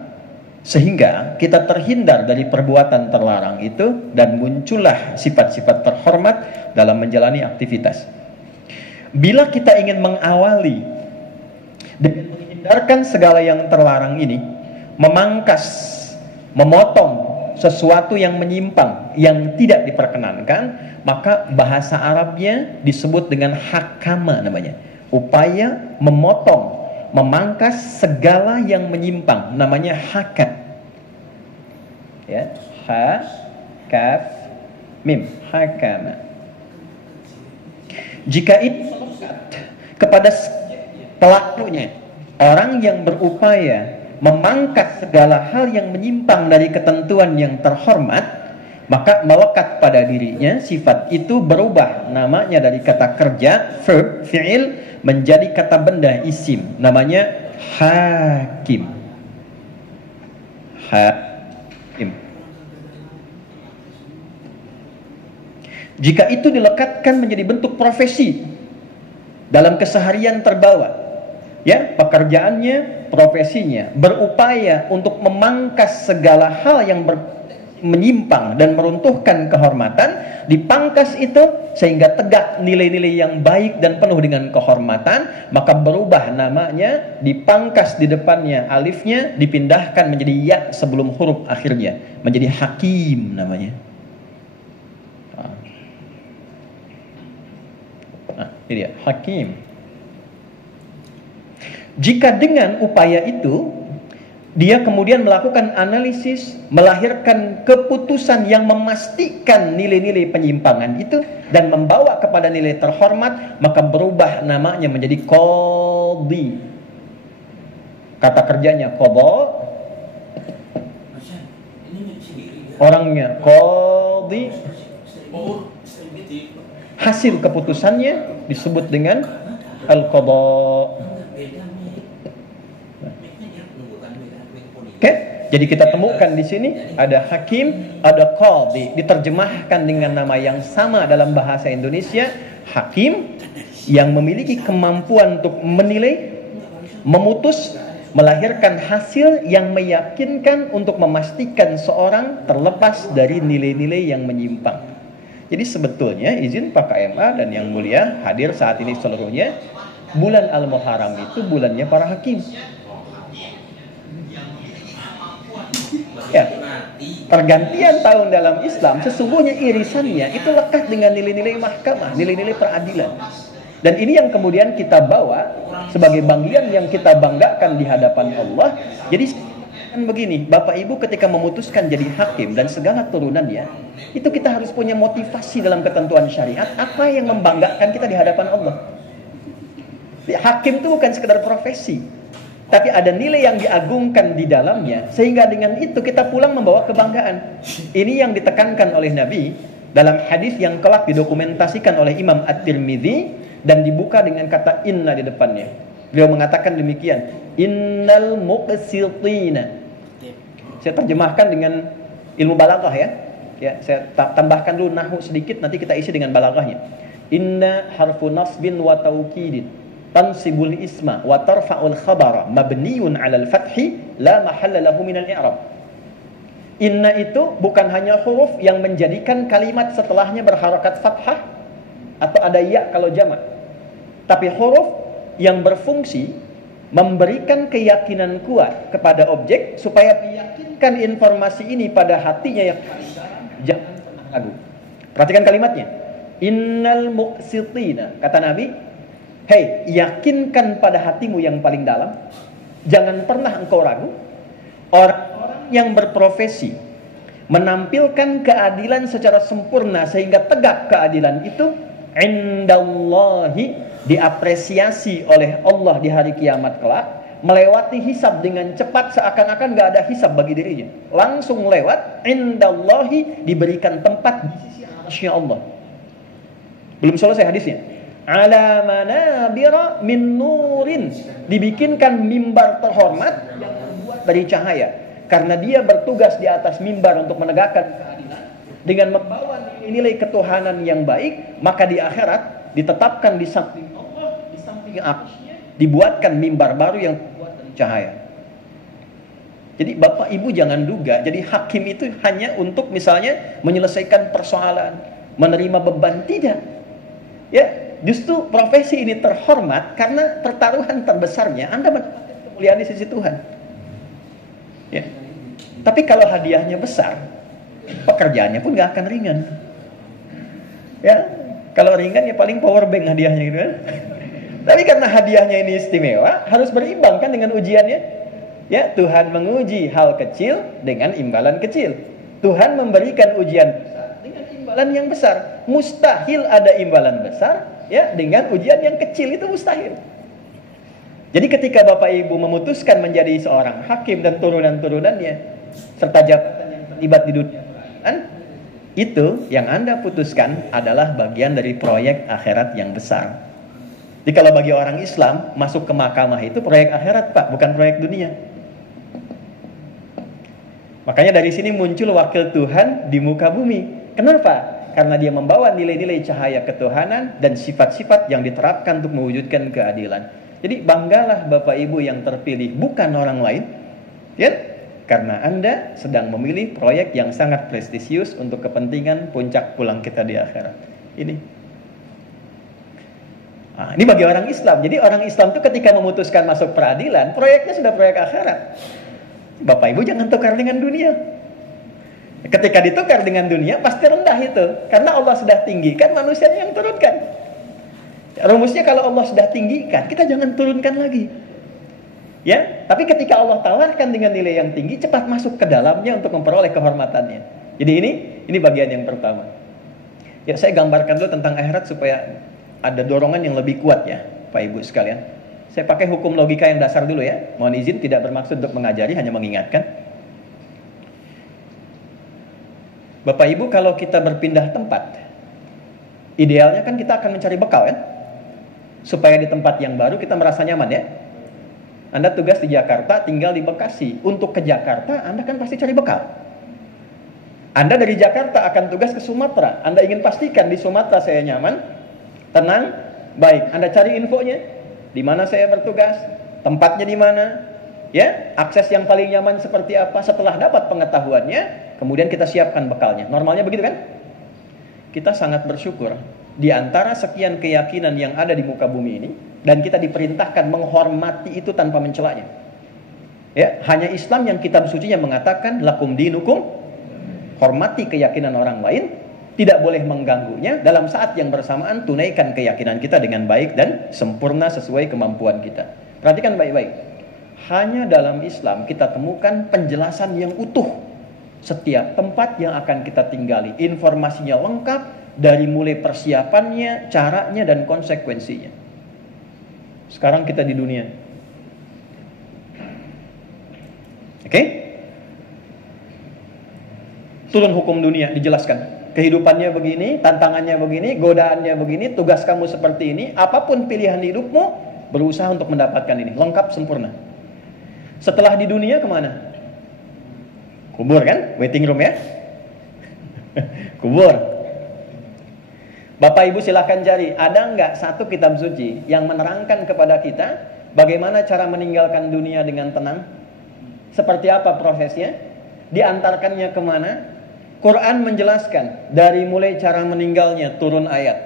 sehingga kita terhindar dari perbuatan terlarang itu dan muncullah sifat-sifat terhormat dalam menjalani aktivitas. Bila kita ingin mengawali dengan menghindarkan segala yang terlarang ini, memangkas, memotong sesuatu yang menyimpang, yang tidak diperkenankan, maka bahasa Arabnya disebut dengan hakama namanya. Upaya memotong, memangkas segala yang menyimpang, namanya hakam. Ya, ha, kaf, mim, hakama. Jika itu kepada pelakunya, orang yang berupaya memangkas segala hal yang menyimpang dari ketentuan yang terhormat, maka melekat pada dirinya sifat itu berubah namanya dari kata kerja, verb, fi'il, menjadi kata benda, isim, namanya hakim. Hakim. Jika itu dilekatkan menjadi bentuk profesi dalam keseharian terbawa, ya, pekerjaannya, profesinya, berupaya untuk memangkas segala hal yang menyimpang dan meruntuhkan kehormatan, dipangkas itu sehingga tegak nilai-nilai yang baik dan penuh dengan kehormatan, maka berubah namanya, dipangkas di depannya alifnya, dipindahkan menjadi ya sebelum huruf akhirnya, menjadi hakim namanya. Ini dia, hakim. Jika dengan upaya itu dia kemudian melakukan analisis, melahirkan keputusan yang memastikan nilai-nilai penyimpangan itu dan membawa kepada nilai terhormat, maka berubah namanya menjadi qadhi. Kata kerjanya qadha, orangnya qadhi, hasil keputusannya disebut dengan al-qadha. Oke, jadi kita temukan di sini ada hakim, ada qadhi, diterjemahkan dengan nama yang sama dalam bahasa Indonesia, hakim, yang memiliki kemampuan untuk menilai, memutus, melahirkan hasil yang meyakinkan untuk memastikan seorang terlepas dari nilai-nilai yang menyimpang. Jadi sebetulnya izin Pak KMA dan yang mulia hadir saat ini seluruhnya, bulan Al-Muharram itu bulannya para hakim. Ya, pergantian tahun dalam Islam sesungguhnya irisannya itu lekat dengan nilai-nilai mahkamah, nilai-nilai peradilan. Dan ini yang kemudian kita bawa sebagai bagian yang kita banggakan di hadapan Allah. Jadi kan begini, Bapak Ibu ketika memutuskan jadi hakim dan segala turunannya, itu kita harus punya motivasi dalam ketentuan syariat, apa yang membanggakan kita di hadapan Allah. Hakim itu bukan sekedar profesi, tapi ada nilai yang diagungkan di dalamnya, sehingga dengan itu kita pulang membawa kebanggaan. Ini yang ditekankan oleh Nabi dalam hadis yang kelak didokumentasikan oleh Imam At-Tirmidzi dan dibuka dengan kata inna di depannya. Beliau mengatakan demikian, innal muqsitina. Saya terjemahkan dengan ilmu balaghah ya. Ya, saya tambahkan dulu nahwu sedikit, nanti kita isi dengan balaghahnya. Inna harfu nasbin wa taukidin tansibul isma wa tarfa'ul khabara mabniun 'alal fathi la mahalla lahu minal i'rab. Inna itu bukan hanya huruf yang menjadikan kalimat setelahnya berharakat fathah atau ada ya kalau jamak, tapi huruf yang berfungsi memberikan keyakinan kuat kepada objek supaya meyakinkan informasi ini pada hatinya yang jangan pernah ragu. Perhatikan kalimatnya. Innal muqsitina, kata Nabi, hei, yakinkan pada hatimu yang paling dalam, jangan pernah engkau ragu. Orang-orang yang berprofesi menampilkan keadilan secara sempurna sehingga tegak keadilan itu indallahi, diapresiasi oleh Allah di hari kiamat kelak, melewati hisab dengan cepat seakan-akan gak ada hisab bagi dirinya, langsung lewat, indallahi, diberikan tempat di sisi arsy Allah. Belum selesai hadisnya. Ala manabira min nurin, dibikinkan mimbar terhormat yang terbuat dari cahaya, karena dia bertugas di atas mimbar untuk menegakkan keadilan dengan membawa nilai ketuhanan yang baik. Maka di akhirat ditetapkan di samping Allah, di samping arsy-Nya dibuatkan mimbar baru yang terbuat dari cahaya. Jadi Bapak Ibu jangan duga jadi hakim itu hanya untuk misalnya menyelesaikan persoalan, menerima beban, tidak. Ya, justru profesi ini terhormat karena pertaruhan terbesarnya Anda mendapatkan kemuliaan di sisi Tuhan. Ya. Tapi kalau hadiahnya besar, pekerjaannya pun gak akan ringan. Ya, kalau ringan ya paling power bank hadiahnya gitu kan. Tapi karena hadiahnya ini istimewa, harus berimbang kan dengan ujiannya. Ya, Tuhan menguji hal kecil dengan imbalan kecil. Tuhan memberikan ujian besar dengan imbalan yang besar. Mustahil ada imbalan besar ya dengan ujian yang kecil, itu mustahil. Jadi ketika Bapak Ibu memutuskan menjadi seorang hakim dan turunan-turunannya serta jabatan yang terlibat di dunia peran, itu yang Anda putuskan adalah bagian dari proyek akhirat yang besar. Jadi kalau bagi orang Islam masuk ke mahkamah itu proyek akhirat, Pak, bukan proyek dunia. Makanya dari sini muncul wakil Tuhan di muka bumi. Kenapa? Karena dia membawa nilai-nilai cahaya ketuhanan dan sifat-sifat yang diterapkan untuk mewujudkan keadilan. Jadi banggalah Bapak Ibu yang terpilih, bukan orang lain, ya, karena Anda sedang memilih proyek yang sangat prestisius untuk kepentingan puncak pulang kita di akhirat. Ini bagi orang Islam. Jadi orang Islam itu ketika memutuskan masuk peradilan, proyeknya sudah proyek akhirat. Bapak Ibu jangan tukar dengan dunia. Ketika ditukar dengan dunia pasti rendah itu, karena Allah sudah tinggikan, manusianya yang turunkan. Rumusnya kalau Allah sudah tinggikan, kita jangan turunkan lagi. Ya, tapi ketika Allah tawarkan dengan nilai yang tinggi, cepat masuk ke dalamnya untuk memperoleh kehormatannya. Jadi ini bagian yang pertama. Ya, saya gambarkan dulu tentang akhirat supaya ada dorongan yang lebih kuat ya, Pak Ibu sekalian. Saya pakai hukum logika yang dasar dulu ya. Mohon izin, tidak bermaksud untuk mengajari, hanya mengingatkan. Bapak Ibu, kalau kita berpindah tempat, idealnya kan kita akan mencari bekal kan, supaya di tempat yang baru kita merasa nyaman ya. Anda tugas di Jakarta, tinggal di Bekasi. Untuk ke Jakarta, Anda kan pasti cari bekal. Anda dari Jakarta akan tugas ke Sumatera. Anda ingin pastikan di Sumatera saya nyaman, tenang, baik. Anda cari infonya, di mana saya bertugas, tempatnya di mana, ya, akses yang paling nyaman seperti apa. Setelah dapat pengetahuannya, kemudian kita siapkan bekalnya. Normalnya begitu kan? Kita sangat bersyukur di antara sekian keyakinan yang ada di muka bumi ini, dan kita diperintahkan menghormati itu tanpa mencelanya. Ya, hanya Islam yang kitab sucinya mengatakan lakum dinukum, hormati keyakinan orang lain, tidak boleh mengganggunya. Dalam saat yang bersamaan tunaikan keyakinan kita dengan baik dan sempurna sesuai kemampuan kita. Perhatikan baik-baik. Hanya dalam Islam kita temukan penjelasan yang utuh setiap tempat yang akan kita tinggali. Informasinya lengkap dari mulai persiapannya, caranya, dan konsekuensinya. Sekarang kita di dunia. Oke? Turun hukum dunia, dijelaskan. Kehidupannya begini, tantangannya begini, godaannya begini, tugas kamu seperti ini. Apapun pilihan hidupmu, berusaha untuk mendapatkan ini. Lengkap, sempurna. Setelah di dunia kemana? Kubur kan? Waiting room ya? Kubur. Bapak Ibu silahkan cari, ada nggak satu kitab suci yang menerangkan kepada kita bagaimana cara meninggalkan dunia dengan tenang? Seperti apa prosesnya? Diantarkannya kemana? Quran menjelaskan dari mulai cara meninggalnya, turun ayat.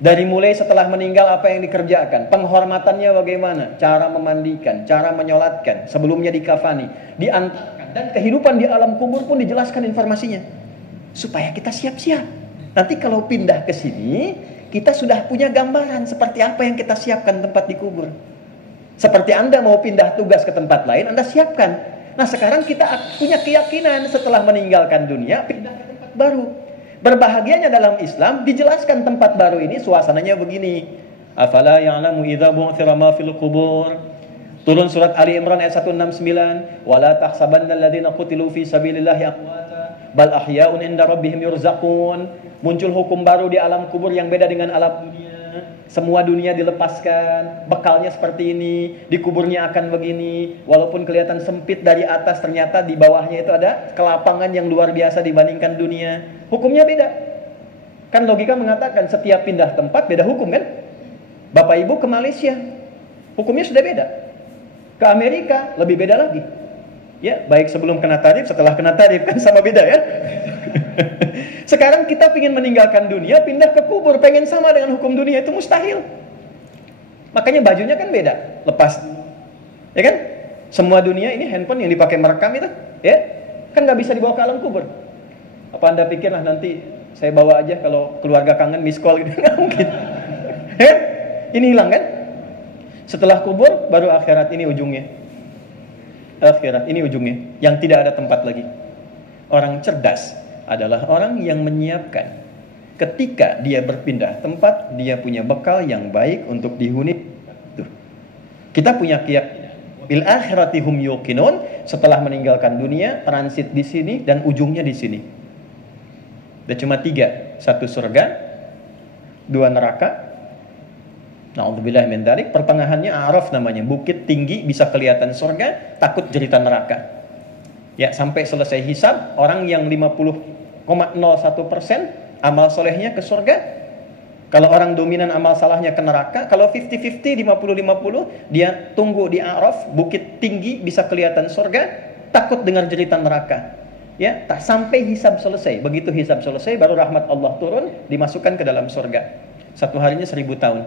Dari mulai setelah meninggal apa yang dikerjakan, penghormatannya bagaimana, cara memandikan, cara menyolatkan, sebelumnya dikafani, diantarkan, dan kehidupan di alam kubur pun dijelaskan informasinya. Supaya kita siap-siap. Nanti kalau pindah ke sini, kita sudah punya gambaran seperti apa yang kita siapkan tempat di kubur. Seperti Anda mau pindah tugas ke tempat lain, Anda siapkan. Nah sekarang kita punya keyakinan setelah meninggalkan dunia, pindah ke tempat baru. Berbahagianya dalam Islam, dijelaskan tempat baru ini suasananya begini. Afala ya'lamu idza bu'thira ma fil qubur. Turun surat Ali Imran ayat 169. Wala tahsabanna alladziina qutilu fi sabilillahi amwata bal ahya'un 'inda rabbihim yurzaqun. Muncul hukum baru di alam kubur yang beda dengan alam dunia. Semua dunia dilepaskan, bekalnya seperti ini, di kuburnya akan begini. Walaupun kelihatan sempit dari atas, ternyata di bawahnya itu ada kelapangan yang luar biasa dibandingkan dunia. Hukumnya beda. Kan logika mengatakan setiap pindah tempat beda hukum kan? Bapak Ibu ke Malaysia, hukumnya sudah beda. Ke Amerika lebih beda lagi. Ya, baik sebelum kena tarif, setelah kena tarif kan sama beda ya. Sekarang kita ingin meninggalkan dunia, pindah ke kubur, pengen sama dengan hukum dunia, itu mustahil. Makanya bajunya kan beda, lepas, ya kan? Semua dunia ini handphone yang dipakai merekam itu, ya, kan nggak bisa dibawa ke alam kubur. Apa Anda pikirlah nanti saya bawa aja kalau keluarga kangen miss call gitu, nggak mungkin. Ini hilang kan? Setelah kubur baru akhirat, ini ujungnya. Akhirat ini ujungnya, yang tidak ada tempat lagi. Orang cerdas adalah orang yang menyiapkan ketika dia berpindah tempat, dia punya bekal yang baik untuk dihuni. Tuh. Kita punya keyakinan bil akhirati hum yuqinun, setelah meninggalkan dunia transit di sini dan ujungnya di sini. Ada cuma 3, 1 surga, 2 neraka. Na'udzubillah min dzalik. Pertengahannya A'raf namanya, bukit tinggi bisa kelihatan surga, takut jeritan neraka. Ya, sampai selesai hisab, orang yang 50,01% amal solehnya ke surga. Kalau orang dominan amal salahnya ke neraka. Kalau 50-50, 50-50, dia tunggu di A'raf, bukit tinggi bisa kelihatan surga, takut dengar jeritan neraka. Ya, tak sampai hisab selesai. Begitu hisab selesai baru rahmat Allah turun, dimasukkan ke dalam surga. 1 harinya 1000 tahun.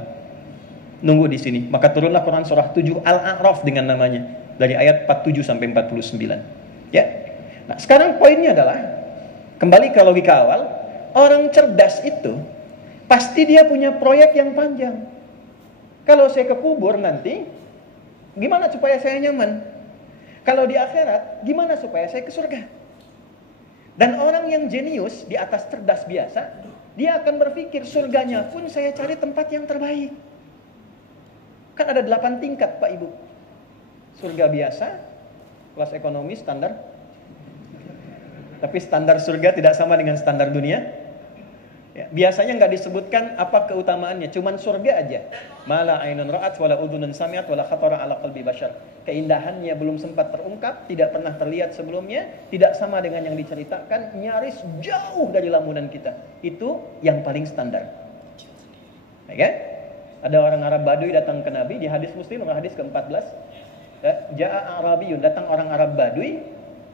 Nunggu di sini. Maka turunlah Quran surah 7 Al-A'raf dengan namanya, dari ayat 47 sampai 49. Ya. Nah, sekarang poinnya adalah kembali ke logika awal, orang cerdas itu pasti dia punya proyek yang panjang. Kalau saya ke kubur nanti, gimana supaya saya nyaman? Kalau di akhirat, gimana supaya saya ke surga? Dan orang yang jenius di atas cerdas biasa, dia akan berpikir surganya pun saya cari tempat yang terbaik. Kan ada 8 tingkat Pak Ibu. Surga biasa, kelas ekonomi standar. Tapi standar surga tidak sama dengan standar dunia. Ya, biasanya nggak disebutkan apa keutamaannya, cuman surga aja. Mala ainun ra'at wala udhunun sami'at wala khatara ala qalbi bashar. Keindahannya belum sempat terungkap, tidak pernah terlihat sebelumnya, tidak sama dengan yang diceritakan, nyaris jauh dari lamunan kita. Itu yang paling standar. Oke? Ada orang Arab Baduy datang ke Nabi di hadis Muslim, hadis ke-14. Ja'a Arabiyun, datang orang Arab Baduy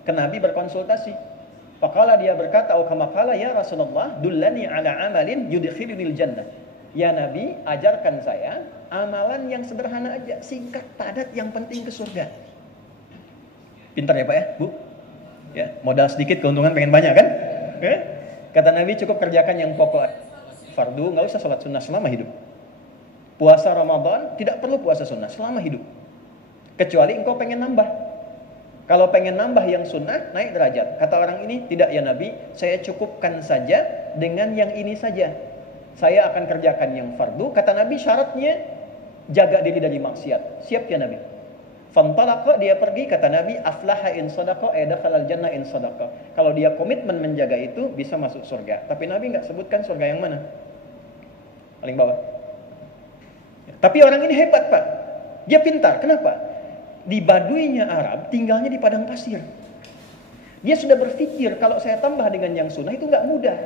ke Nabi berkonsultasi. Faqala, dia berkata, "Oh kama qala ya Rasulullah, dullani ala amalin yudkhilunil jannah." Ya Nabi, ajarkan saya amalan yang sederhana aja, singkat, padat, yang penting ke surga. Pintar ya Pak ya, Bu? Ya, modal sedikit keuntungan pengen banyak kan? Kata Nabi, cukup kerjakan yang pokok. Fardu, enggak usah salat sunnah selama hidup. Puasa Ramadan, tidak perlu puasa sunnah selama hidup. Kecuali engkau pengen nambah. Kalau pengen nambah yang sunnah, naik derajat. Kata orang ini, tidak ya Nabi, saya cukupkan saja dengan yang ini saja. Saya akan kerjakan yang fardu. Kata Nabi, syaratnya jaga diri dari maksiat. Siap ya Nabi? Fantalaqa, dia pergi. Kata Nabi, aflaha in sadaqa dakhalal jannah in sadaqa. Kalau dia komitmen menjaga itu, bisa masuk surga. Tapi Nabi nggak sebutkan surga yang mana. Paling bawah. Tapi orang ini hebat Pak. Dia pintar. Kenapa? Di Baduynya Arab, tinggalnya di padang pasir. Dia sudah berpikir, kalau saya tambah dengan yang sunnah itu nggak mudah.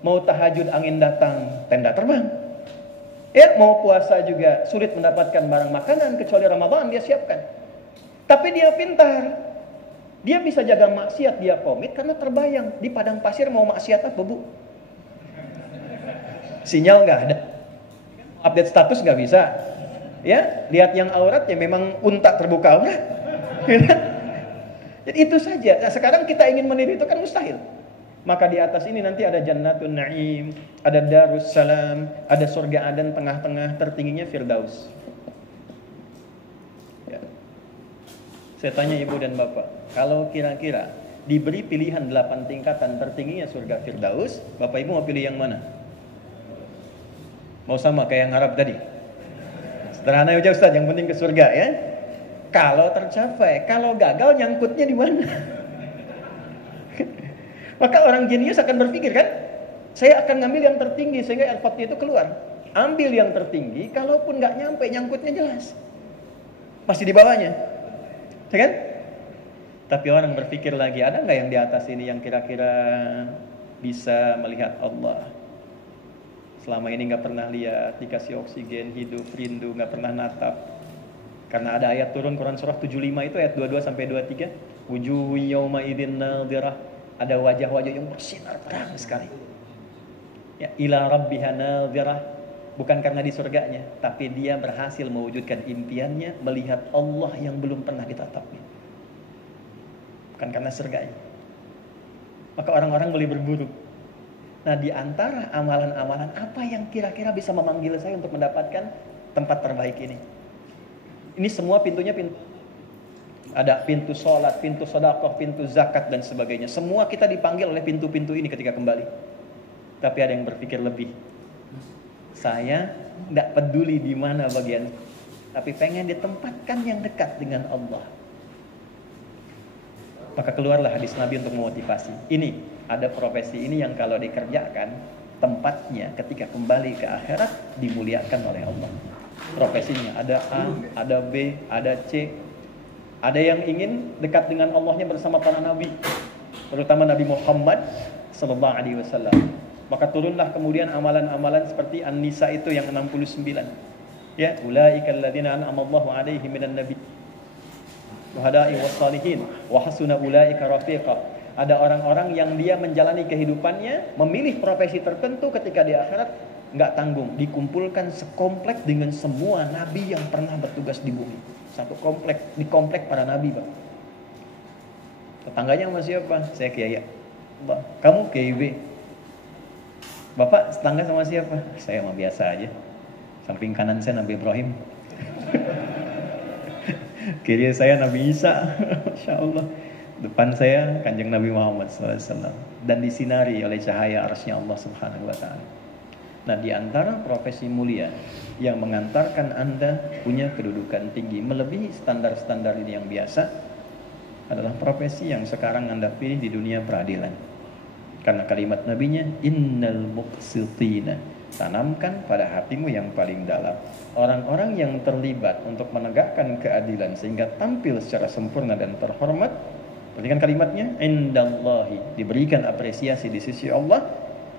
Mau tahajud angin datang, tenda terbang. Ya, mau puasa juga sulit mendapatkan barang makanan, kecuali Ramadan dia siapkan. Tapi dia pintar. Dia bisa jaga maksiat, dia komit, karena terbayang. Di padang pasir mau maksiat apa Bu? Sinyal nggak ada. Update status nggak bisa. Ya, lihat yang aurat ya memang unta terbuka aurat. Jadi itu saja. Nah, sekarang kita ingin meniru itu kan mustahil. Maka di atas ini nanti ada Jannatun Na'im, ada Darussalam, ada surga Aden tengah-tengah, tertingginya Firdaus. Ya. Saya tanya Ibu dan Bapak, kalau kira-kira diberi pilihan 8 tingkatan, tertingginya surga Firdaus, Bapak Ibu mau pilih yang mana? Mau sama kayak yang Arab tadi? Sederhana aja Ustaz, yang penting ke surga ya. Kalau tercapai, kalau gagal nyangkutnya di mana? Maka orang jenius akan berpikir kan, saya akan ngambil yang tertinggi sehingga airpodnya itu keluar. Ambil yang tertinggi, kalaupun nggak nyampe nyangkutnya jelas, pasti di bawahnya, ya kan? Tapi orang berpikir lagi, ada nggak yang di atas ini yang kira-kira bisa melihat Allah? Selama ini nggak pernah lihat, dikasih oksigen, hidup, rindu, nggak pernah natap. Karena ada ayat turun Quran surah 75 itu ayat 22 sampai 23. Wujuhun yawma idzin nadhirah. Ada wajah-wajah yang bersinar terang sekali. Ya, ila rabbiha nadhirah. Bukan karena di surganya, tapi dia berhasil mewujudkan impiannya melihat Allah yang belum pernah ditatapnya. Bukan karena surganya. Maka orang-orang mulai berburu. Nah, di antara amalan-amalan apa yang kira-kira bisa memanggil saya untuk mendapatkan tempat terbaik ini? Ini semua pintunya pintu. Ada pintu sholat, pintu sedekah, pintu zakat dan sebagainya. Semua kita dipanggil oleh pintu-pintu ini ketika kembali. Tapi ada yang berpikir lebih. Saya tidak peduli di mana bagian, tapi pengen ditempatkan yang dekat dengan Allah. Maka keluarlah hadis Nabi untuk memotivasi. Ini ada profesi ini yang kalau dikerjakan, tempatnya ketika kembali ke akhirat dimuliakan oleh Allah. Profesinya ada A, ada B, ada C. Ada yang ingin dekat dengan Allahnya bersama para nabi, terutama Nabi Muhammad sallallahu alaihi wasallam. Maka turunlah kemudian amalan-amalan seperti An-Nisa itu yang 69. Ya, ulaikal ladzina an'ama Allahu 'alaihim minan nabi syuhada'i wassalihin wa hasuna ulaika rafiqa. Ada orang-orang yang dia menjalani kehidupannya, memilih profesi tertentu ketika di akhirat enggak tanggung, dikumpulkan sekomplek dengan semua nabi yang pernah bertugas di bumi. Satu komplek, di komplek para nabi, Bang. Tetangganya sama siapa? Saya Kiai. Kamu Kiai B. Bapak tetangga sama siapa? Saya mah biasa aja. Samping kanan saya Nabi Ibrahim. Kiri saya Nabi Isa. Masya Allah. Depan saya Kanjeng Nabi Muhammad SAW. Dan disinari oleh cahaya arsy-Nya Allah Subhanahu wa Ta'ala. Nah, di antara profesi mulia yang mengantarkan Anda punya kedudukan tinggi melebihi standar-standar ini yang biasa adalah profesi yang sekarang Anda pilih di dunia peradilan. Karena kalimat nabinya, innal muqsitina, tanamkan pada hatimu yang paling dalam. Orang-orang yang terlibat untuk menegakkan keadilan sehingga tampil secara sempurna dan terhormat. Perhatikan kalimatnya, indallahi, diberikan apresiasi di sisi Allah.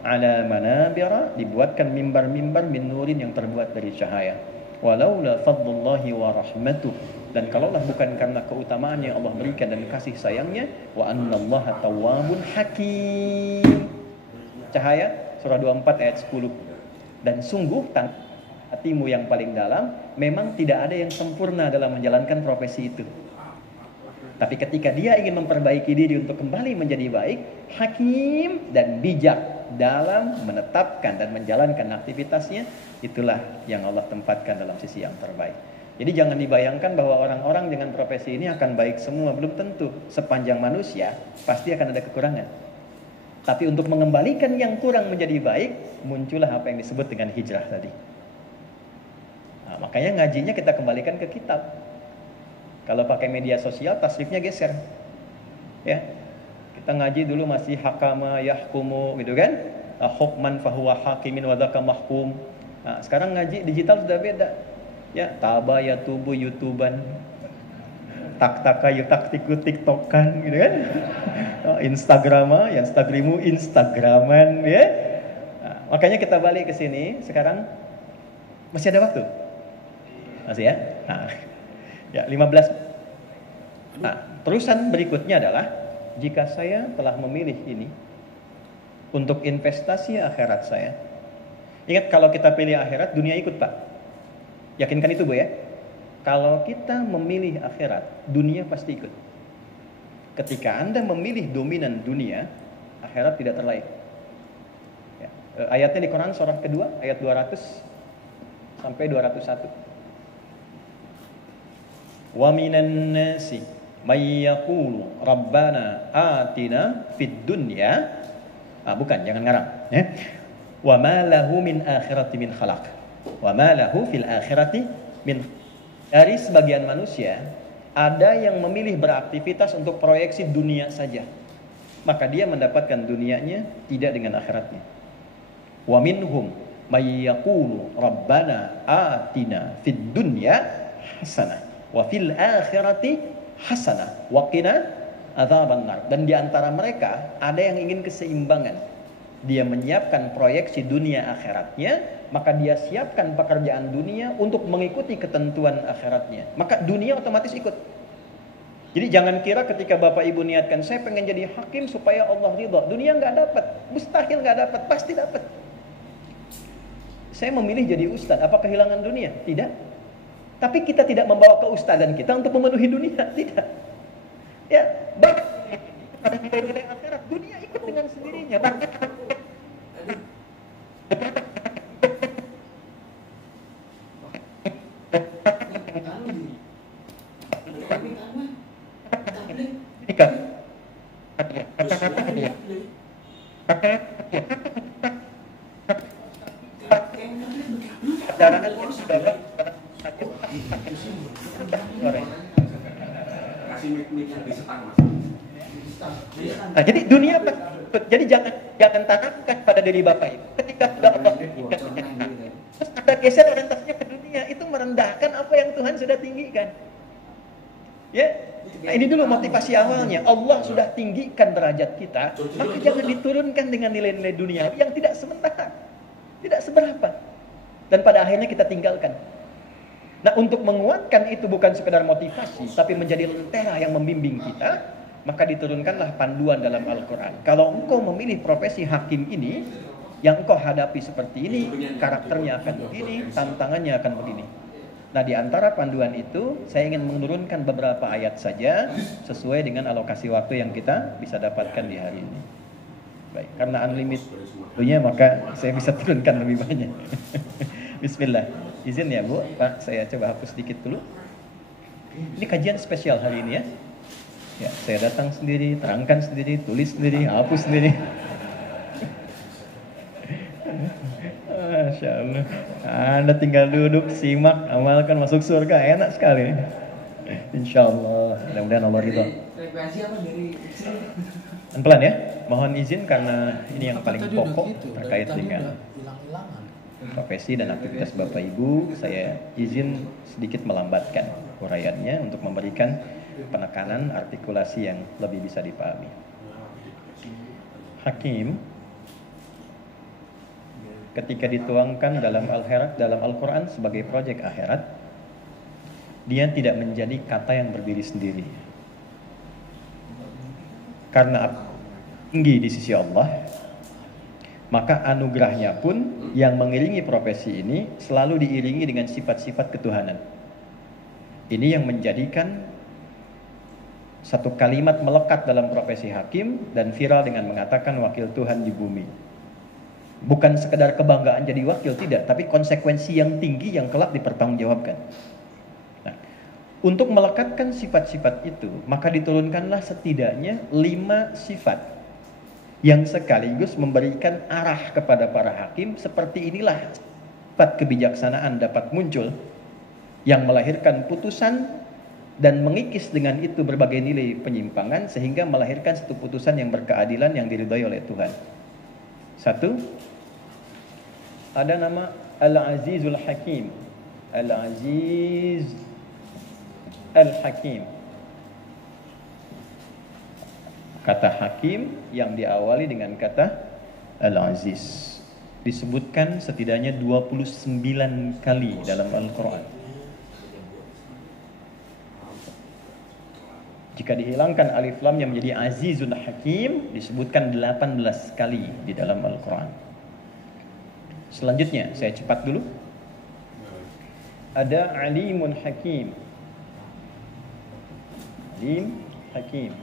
Ala manabira, dibuatkan mimbar-mimbar min nurin yang terbuat dari cahaya. Walaula fadlullahi wa rahmatuh, dan kalaulah bukan karena keutamaan yang Allah berikan dan kasih sayangnya, wa annallaha tawwabun hakim. Cahaya surah 24 ayat 10. Dan sungguh hatimu yang paling dalam, memang tidak ada yang sempurna dalam menjalankan profesi itu. Tapi ketika dia ingin memperbaiki diri untuk kembali menjadi baik, hakim dan bijak dalam menetapkan dan menjalankan aktivitasnya, itulah yang Allah tempatkan dalam sisi yang terbaik. Jadi jangan dibayangkan bahwa orang-orang dengan profesi ini akan baik semua, belum tentu. Sepanjang manusia pasti akan ada kekurangan. Tapi untuk mengembalikan yang kurang menjadi baik, muncullah apa yang disebut dengan hijrah tadi. Nah, makanya ngajinya kita kembalikan ke kitab. Kalau pakai media sosial, tasrifnya geser. Ya, kita ngaji dulu masih hakama yahkumu gitu kan? Hukman fahuwa hakimin wa dzaka mahkum. Nah, sekarang ngaji digital sudah beda. Ya, taba ya tubu YouTuban, tak-taka yutaktiku tiktokan gitu kan. Instagrama, yang Instagrimu Instagraman ya. Nah, makanya kita balik ke sini sekarang, masih ada waktu? Masih ya? Nah, ya 15. Nah, terusan berikutnya adalah jika saya telah memilih ini untuk investasi akhirat saya. Ingat, kalau kita pilih akhirat, dunia ikut, Pak. Yakinkan itu, Bu ya. Kalau kita memilih akhirat, dunia pasti ikut. Ketika Anda memilih dominan dunia, akhirat tidak terlaik. Ya. Ayatnya di Quran surah kedua, ayat 200 sampai 201. Wa minan nasi may yaqulu rabbana atina fid dunya. Bukan, jangan ngarang ya. Wa ma lahu min akhirati min khalaq. Wa ma lahu fil akhirati min. Dari sebagian manusia ada yang memilih beraktivitas untuk proyeksi dunia saja. Maka dia mendapatkan dunianya tidak dengan akhiratnya. Wa minhum may yaqulu rabbana atina fid dunya hasanah wa fil akhirati hasanah wa qina adzabannar. Dan di antara mereka ada yang ingin keseimbangan. Dia menyiapkan proyeksi dunia akhiratnya, maka dia siapkan pekerjaan dunia untuk mengikuti ketentuan akhiratnya. Maka dunia otomatis ikut. Jadi jangan kira ketika Bapak Ibu niatkan, saya pengen jadi hakim supaya Allah ridha. Dunia nggak dapat, mustahil nggak dapat, pasti dapat. Saya memilih jadi ustadz, apa kehilangan dunia? Tidak. Tapi kita tidak membawa keustadan kita untuk memenuhi dunia, tidak. Ya, bahkan pada nilai-nilai akhirat, dunia ikut dengan sendirinya. Bahkan nah, jadi dunia, jadi jangan tanamkan pada diri Bapak Ibu. Ketika sudah Allah terus Anda geser orientasinya ke dunia, itu merendahkan apa yang Tuhan sudah tinggikan. Ya, nah ini dulu motivasi awalnya. Allah sudah tinggikan derajat kita, maka jangan diturunkan dengan nilai-nilai dunia yang tidak sementara, tidak seberapa, dan pada akhirnya kita tinggalkan. Nah, untuk menguatkan itu bukan sekedar motivasi, tapi menjadi lentera yang membimbing kita, maka diturunkanlah panduan dalam Al-Quran. Kalau engkau memilih profesi hakim ini, yang engkau hadapi seperti ini, karakternya akan begini, tantangannya akan begini. Nah, di antara panduan itu, saya ingin menurunkan beberapa ayat saja, sesuai dengan alokasi waktu yang kita bisa dapatkan di hari ini. Baik, karena unlimited waktunya, maka saya bisa turunkan lebih banyak. Bismillah. Izin ya Bu, Pak, saya coba hapus sedikit dulu. Ini kajian spesial hari ini ya. Ya, saya datang sendiri, terangkan sendiri, tulis sendiri, hapus sendiri. Masya Allah. Anda tinggal duduk, simak, amalkan, masuk surga, enak sekali. Insya Allah. Mudah-mudahan Allah ridho. Frekuensi apa dari sini? Pelan ya. Mohon izin karena ini yang paling pokok terkait dengan profesi dan aktivitas Bapak Ibu. Saya izin sedikit melambatkan uraiannya untuk memberikan penekanan artikulasi yang lebih bisa dipahami. Hakim ketika dituangkan dalam Al-Quran sebagai proyek akhirat, dia tidak menjadi kata yang berdiri sendiri. Karena tinggi di sisi Allah, maka anugerahnya pun yang mengiringi profesi ini selalu diiringi dengan sifat-sifat ketuhanan. Ini yang menjadikan satu kalimat melekat dalam profesi hakim dan viral dengan mengatakan wakil Tuhan di bumi. Bukan sekedar kebanggaan jadi wakil, tidak, tapi konsekuensi yang tinggi yang kelak dipertanggungjawabkan. Nah, untuk melekatkan sifat-sifat itu, maka diturunkanlah setidaknya 5 sifat yang sekaligus memberikan arah kepada para hakim. Seperti inilah sifat kebijaksanaan dapat muncul yang melahirkan putusan dan mengikis dengan itu berbagai nilai penyimpangan sehingga melahirkan satu putusan yang berkeadilan yang diridhai oleh Tuhan. 1, ada nama Al-Azizul Hakim. Al-Aziz Al-Hakim. Kata hakim yang diawali dengan kata Al-Aziz disebutkan setidaknya 29 kali dalam Al-Quran. Jika dihilangkan alif lam yang menjadi Azizun Hakim, disebutkan 18 kali di dalam Al-Quran. Selanjutnya, saya cepat dulu. Ada Alimun Hakim. Alim Hakim.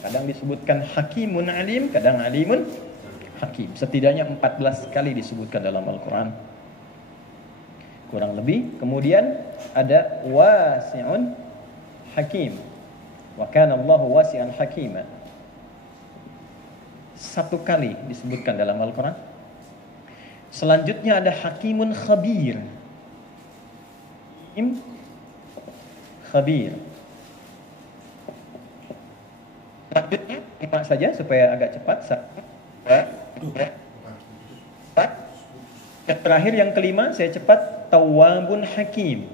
Kadang disebutkan Hakimun Alim, kadang Alimun Hakim. Setidaknya 14 kali disebutkan dalam Al-Quran, kurang lebih. Kemudian ada Wasi'un Hakim. Wa kana Allahu wasi'an hakima. 1 kali disebutkan dalam Al-Quran. Selanjutnya ada Hakimun Khabir. Khabir. Selanjutnya 5 saja supaya agak cepat. 1, 2, 4. Yang terakhir yang kelima saya cepat. Tawwabun Hakim.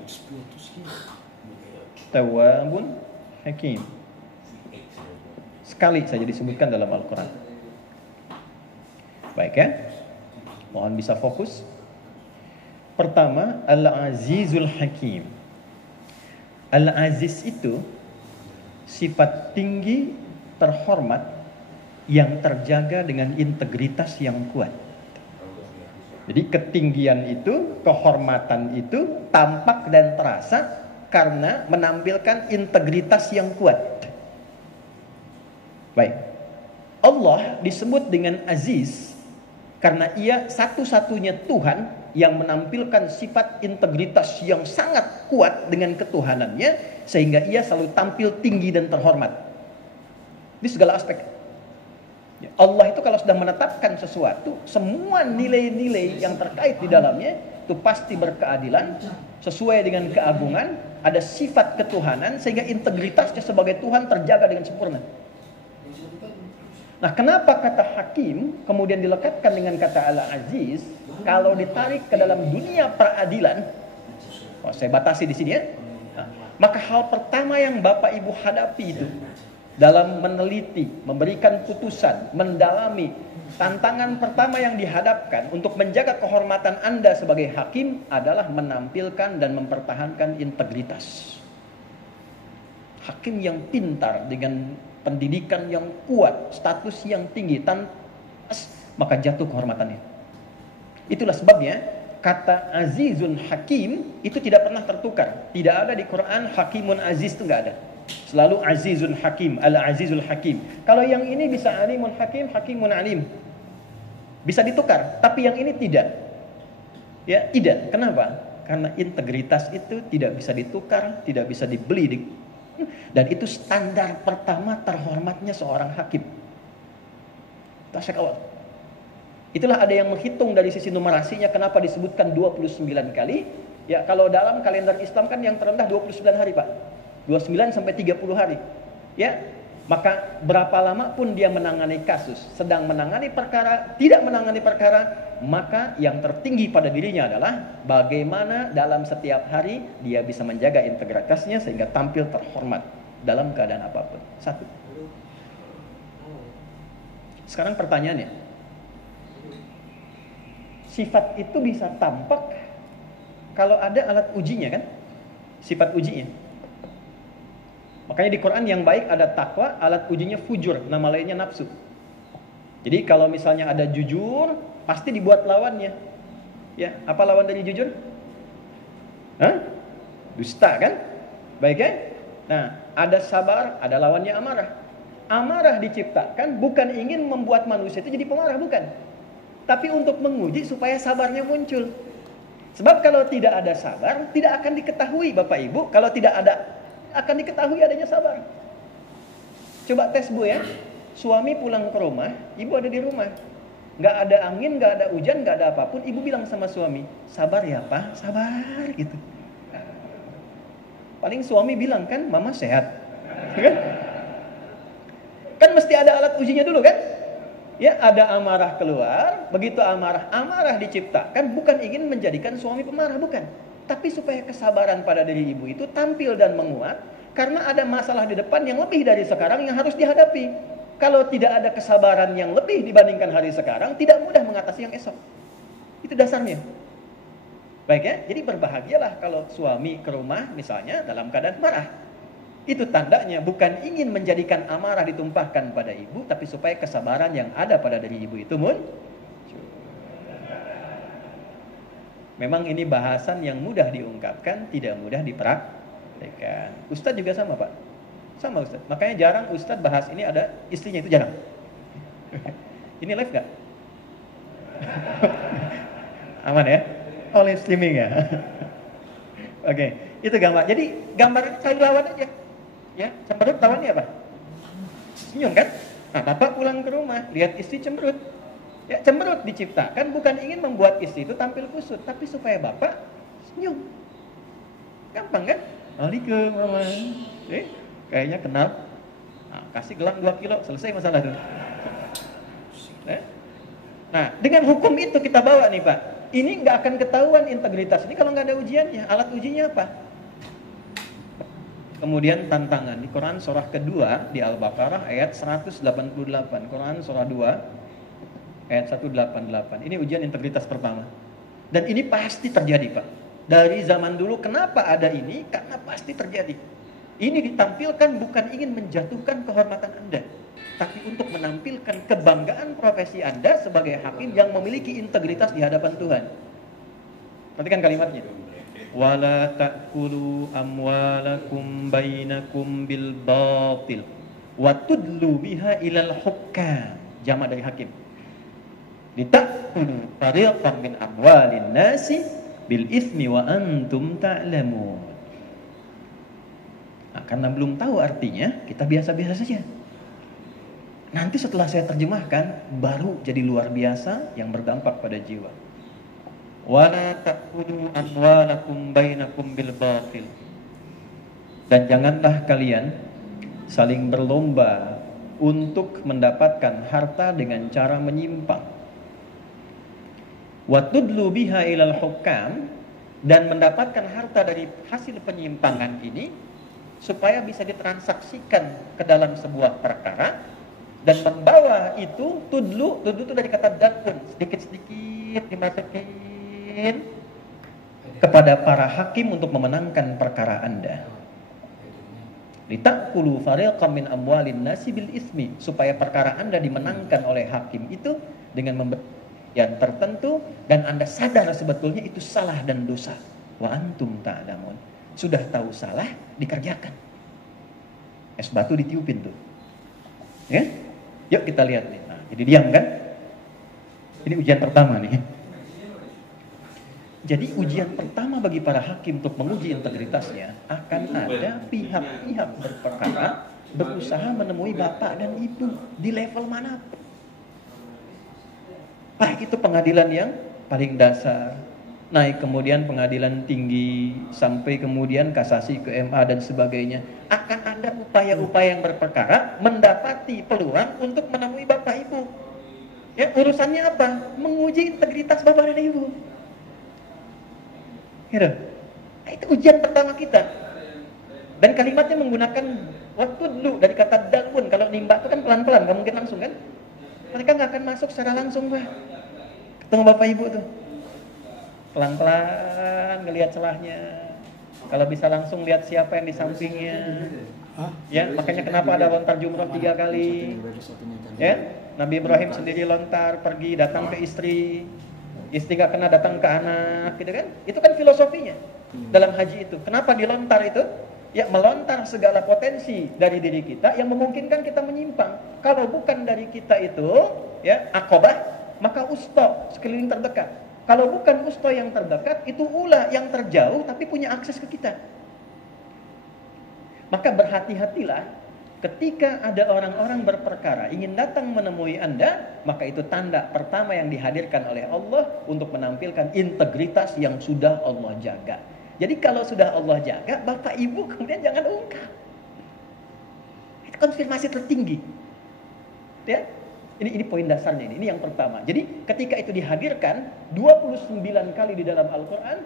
Tawwabun Hakim. Sekali saja disebutkan dalam Al-Quran. Baik ya. Mohon bisa fokus. Pertama, Al-Azizul Hakim. Al-Aziz itu sifat tinggi, terhormat, yang terjaga dengan integritas yang kuat. Jadi ketinggian itu, kehormatan itu tampak dan terasa karena menampilkan integritas yang kuat. Baik. Allah disebut dengan Aziz karena ia satu-satunya Tuhan yang menampilkan sifat integritas yang sangat kuat dengan ketuhanannya, sehingga ia selalu tampil tinggi dan terhormat di segala aspek. Allah itu kalau sudah menetapkan sesuatu, semua nilai-nilai yang terkait di dalamnya itu pasti berkeadilan, sesuai dengan keagungan, ada sifat ketuhanan, sehingga integritasnya sebagai Tuhan terjaga dengan sempurna. Nah, kenapa kata hakim kemudian dilekatkan dengan kata Al-Aziz? Kalau ditarik ke dalam dunia peradilan, saya batasi di sini ya. Nah, maka hal pertama yang Bapak Ibu hadapi itu dalam meneliti, memberikan putusan, mendalami, tantangan pertama yang dihadapkan untuk menjaga kehormatan Anda sebagai hakim adalah menampilkan dan mempertahankan integritas. Hakim yang pintar dengan pendidikan yang kuat, status yang tinggi, maka jatuh kehormatannya. Itulah sebabnya kata Azizun Hakim itu tidak pernah tertukar. Tidak ada di Quran Hakimun Aziz, itu nggak ada. Selalu Azizun Hakim, Al-Azizul Hakim. Kalau yang ini bisa Alimun Hakim, Hakimun Alim, bisa ditukar. Tapi yang ini tidak. Ya, tidak. Kenapa? Karena integritas itu tidak bisa ditukar, tidak bisa dibeli. Dan itu standar pertama terhormatnya seorang hakim. Itu aspek awal. Itulah ada yang menghitung dari sisi numerasinya kenapa disebutkan 29 kali. Ya, kalau dalam kalender Islam kan yang terendah 29 hari, Pak. 29 sampai 30 hari. Ya, maka berapa lama pun dia menangani kasus, sedang menangani perkara, tidak menangani perkara, maka yang tertinggi pada dirinya adalah bagaimana dalam setiap hari dia bisa menjaga integritasnya sehingga tampil terhormat dalam keadaan apapun. Satu. Sekarang pertanyaannya, sifat itu bisa tampak kalau ada alat ujinya kan? Sifat ujinya. Makanya di Quran yang baik ada takwa, alat ujinya fujur, nama lainnya nafsu. Jadi kalau misalnya ada jujur, pasti dibuat lawannya. Ya, apa lawan dari jujur? Hah? Dusta kan? Baik ya? Nah, ada sabar, ada lawannya amarah. Amarah diciptakan bukan ingin membuat manusia itu jadi pemarah, bukan. Tapi untuk menguji supaya sabarnya muncul. Sebab kalau tidak ada sabar, tidak akan diketahui Bapak Ibu. Kalau tidak ada, akan diketahui adanya sabar. Coba tes Bu ya. Suami pulang ke rumah, ibu ada di rumah. Nggak ada angin, nggak ada hujan, nggak ada apapun. Ibu bilang sama suami, sabar ya Pak, sabar gitu. Paling suami bilang kan, mama sehat. Kan mesti ada alat ujinya dulu kan? Ya, ada amarah keluar. Begitu amarah diciptakan bukan ingin menjadikan suami pemarah, bukan. Tapi supaya kesabaran pada diri ibu itu tampil dan menguat. Karena ada masalah di depan yang lebih dari sekarang yang harus dihadapi. Kalau tidak ada kesabaran yang lebih dibandingkan hari sekarang, tidak mudah mengatasi yang esok. Itu dasarnya. Baik ya, jadi berbahagialah kalau suami ke rumah misalnya dalam keadaan marah. Itu tandanya bukan ingin menjadikan amarah ditumpahkan pada ibu, tapi supaya kesabaran yang ada pada diri ibu itu memang ini bahasan yang mudah diungkapkan, tidak mudah dipraktekkan. Ustadz juga sama Pak. Sama Ustadz. Makanya jarang Ustadz bahas ini ada istrinya, itu jarang. Ini live gak? Aman ya? Oh, live streaming ya? Oke, itu gambar. Jadi gambar cari lawan aja. Ya, cemberut lawannya apa? Senyum kan? Nah, Bapak pulang ke rumah, lihat istri cemberut. Ya, cemberut diciptakan bukan ingin membuat istri itu tampil kusut, tapi supaya Bapak senyum. Gampang kan? Assalamualaikum mama. Kayaknya kenal. Nah, kasih gelang 2 kilo, selesai masalah itu. Nah, dengan hukum itu kita bawa nih Pak. Ini nggak akan ketahuan integritas ini kalau nggak ada ujiannya. Alat ujinya apa? Kemudian tantangan di Quran surah kedua di Al-Baqarah ayat 188. Quran surah 2 ayat 188. Ini ujian integritas pertama. Dan ini pasti terjadi Pak. Dari zaman dulu kenapa ada ini? Karena pasti terjadi. Ini ditampilkan bukan ingin menjatuhkan kehormatan Anda. tapi untuk menampilkan kebanggaan profesi Anda sebagai hakim yang memiliki integritas di hadapan Tuhan. Perhatikan kalimatnya. Wala ta'kulu amwalakum bainakum bil batil wa tudlu biha ilal hukam. Jamak dari hakim. Litakulu fariqan min amwalin nasi bil ismi wa antum ta'lamun. Nah, karena belum tahu artinya, kita biasa-biasa saja. Nanti setelah saya terjemahkan, baru jadi luar biasa yang berdampak pada jiwa. Wala ta'kulu amwalakum bainakum bil batil. Dan janganlah kalian saling berlomba untuk mendapatkan harta dengan cara menyimpang. Wa tudlu biha ilal hukam, dan mendapatkan harta dari hasil penyimpangan ini supaya bisa ditransaksikan ke dalam sebuah perkara, dan membawa itu tudlu itu dari kata dalun, sedikit-sedikit dimasukin kepada para hakim untuk memenangkan perkara Anda. Litakulu fariqam min amwalin nasi bil ismi, supaya perkara Anda dimenangkan oleh hakim itu dengan memberi yang tertentu, dan Anda sadar sebetulnya itu salah dan dosa. Wa antum ta'lamun. Sudah tahu salah, dikerjakan. Es batu ditiupin tuh. Ya? Yuk kita lihat nih. Nah, jadi diam kan? Ini ujian pertama nih. Jadi ujian pertama bagi para hakim untuk menguji integritasnya, akan ada pihak-pihak berperkara berusaha menemui bapak dan ibu di level manapun. Baik itu pengadilan yang paling dasar, naik kemudian pengadilan tinggi, sampai kemudian kasasi ke MA dan sebagainya. Akan ada upaya-upaya yang berperkara mendapati peluang untuk menemui bapak ibu. Ya, urusannya apa? Menguji integritas bapak dan ibu. Gitu. Nah, itu ujian pertama kita. Dan kalimatnya menggunakan waktu dulu dari kata dalun. Kalau nimba itu kan pelan-pelan, nggak mungkin langsung kan? Mereka nggak akan masuk secara langsung, Pak. Ketemu bapak ibu tuh, pelan-pelan ngelihat celahnya. Kalau bisa langsung lihat siapa yang di sampingnya. Ya, makanya kenapa ada lontar jumroh 3 kali. Ya, Nabi Ibrahim sendiri lontar pergi datang ke istri. Istri gak kena datang ke anak, gitu kan? Itu kan filosofinya dalam haji itu. Kenapa dilontar itu? Ya, melontar segala potensi dari diri kita yang memungkinkan kita menyimpang. Kalau bukan dari kita itu, ya, Aqabah, maka usta, sekeliling terdekat. Kalau bukan usta yang terdekat, itu ula yang terjauh tapi punya akses ke kita. Maka berhati-hatilah ketika ada orang-orang berperkara ingin datang menemui Anda, maka itu tanda pertama yang dihadirkan oleh Allah untuk menampilkan integritas yang sudah Allah jaga. Jadi kalau sudah Allah jaga, bapak ibu kemudian jangan ungkap. Itu konfirmasi tertinggi. Ya? Ini poin dasarnya ini yang pertama. Jadi ketika itu dihadirkan 29 kali di dalam Al-Quran,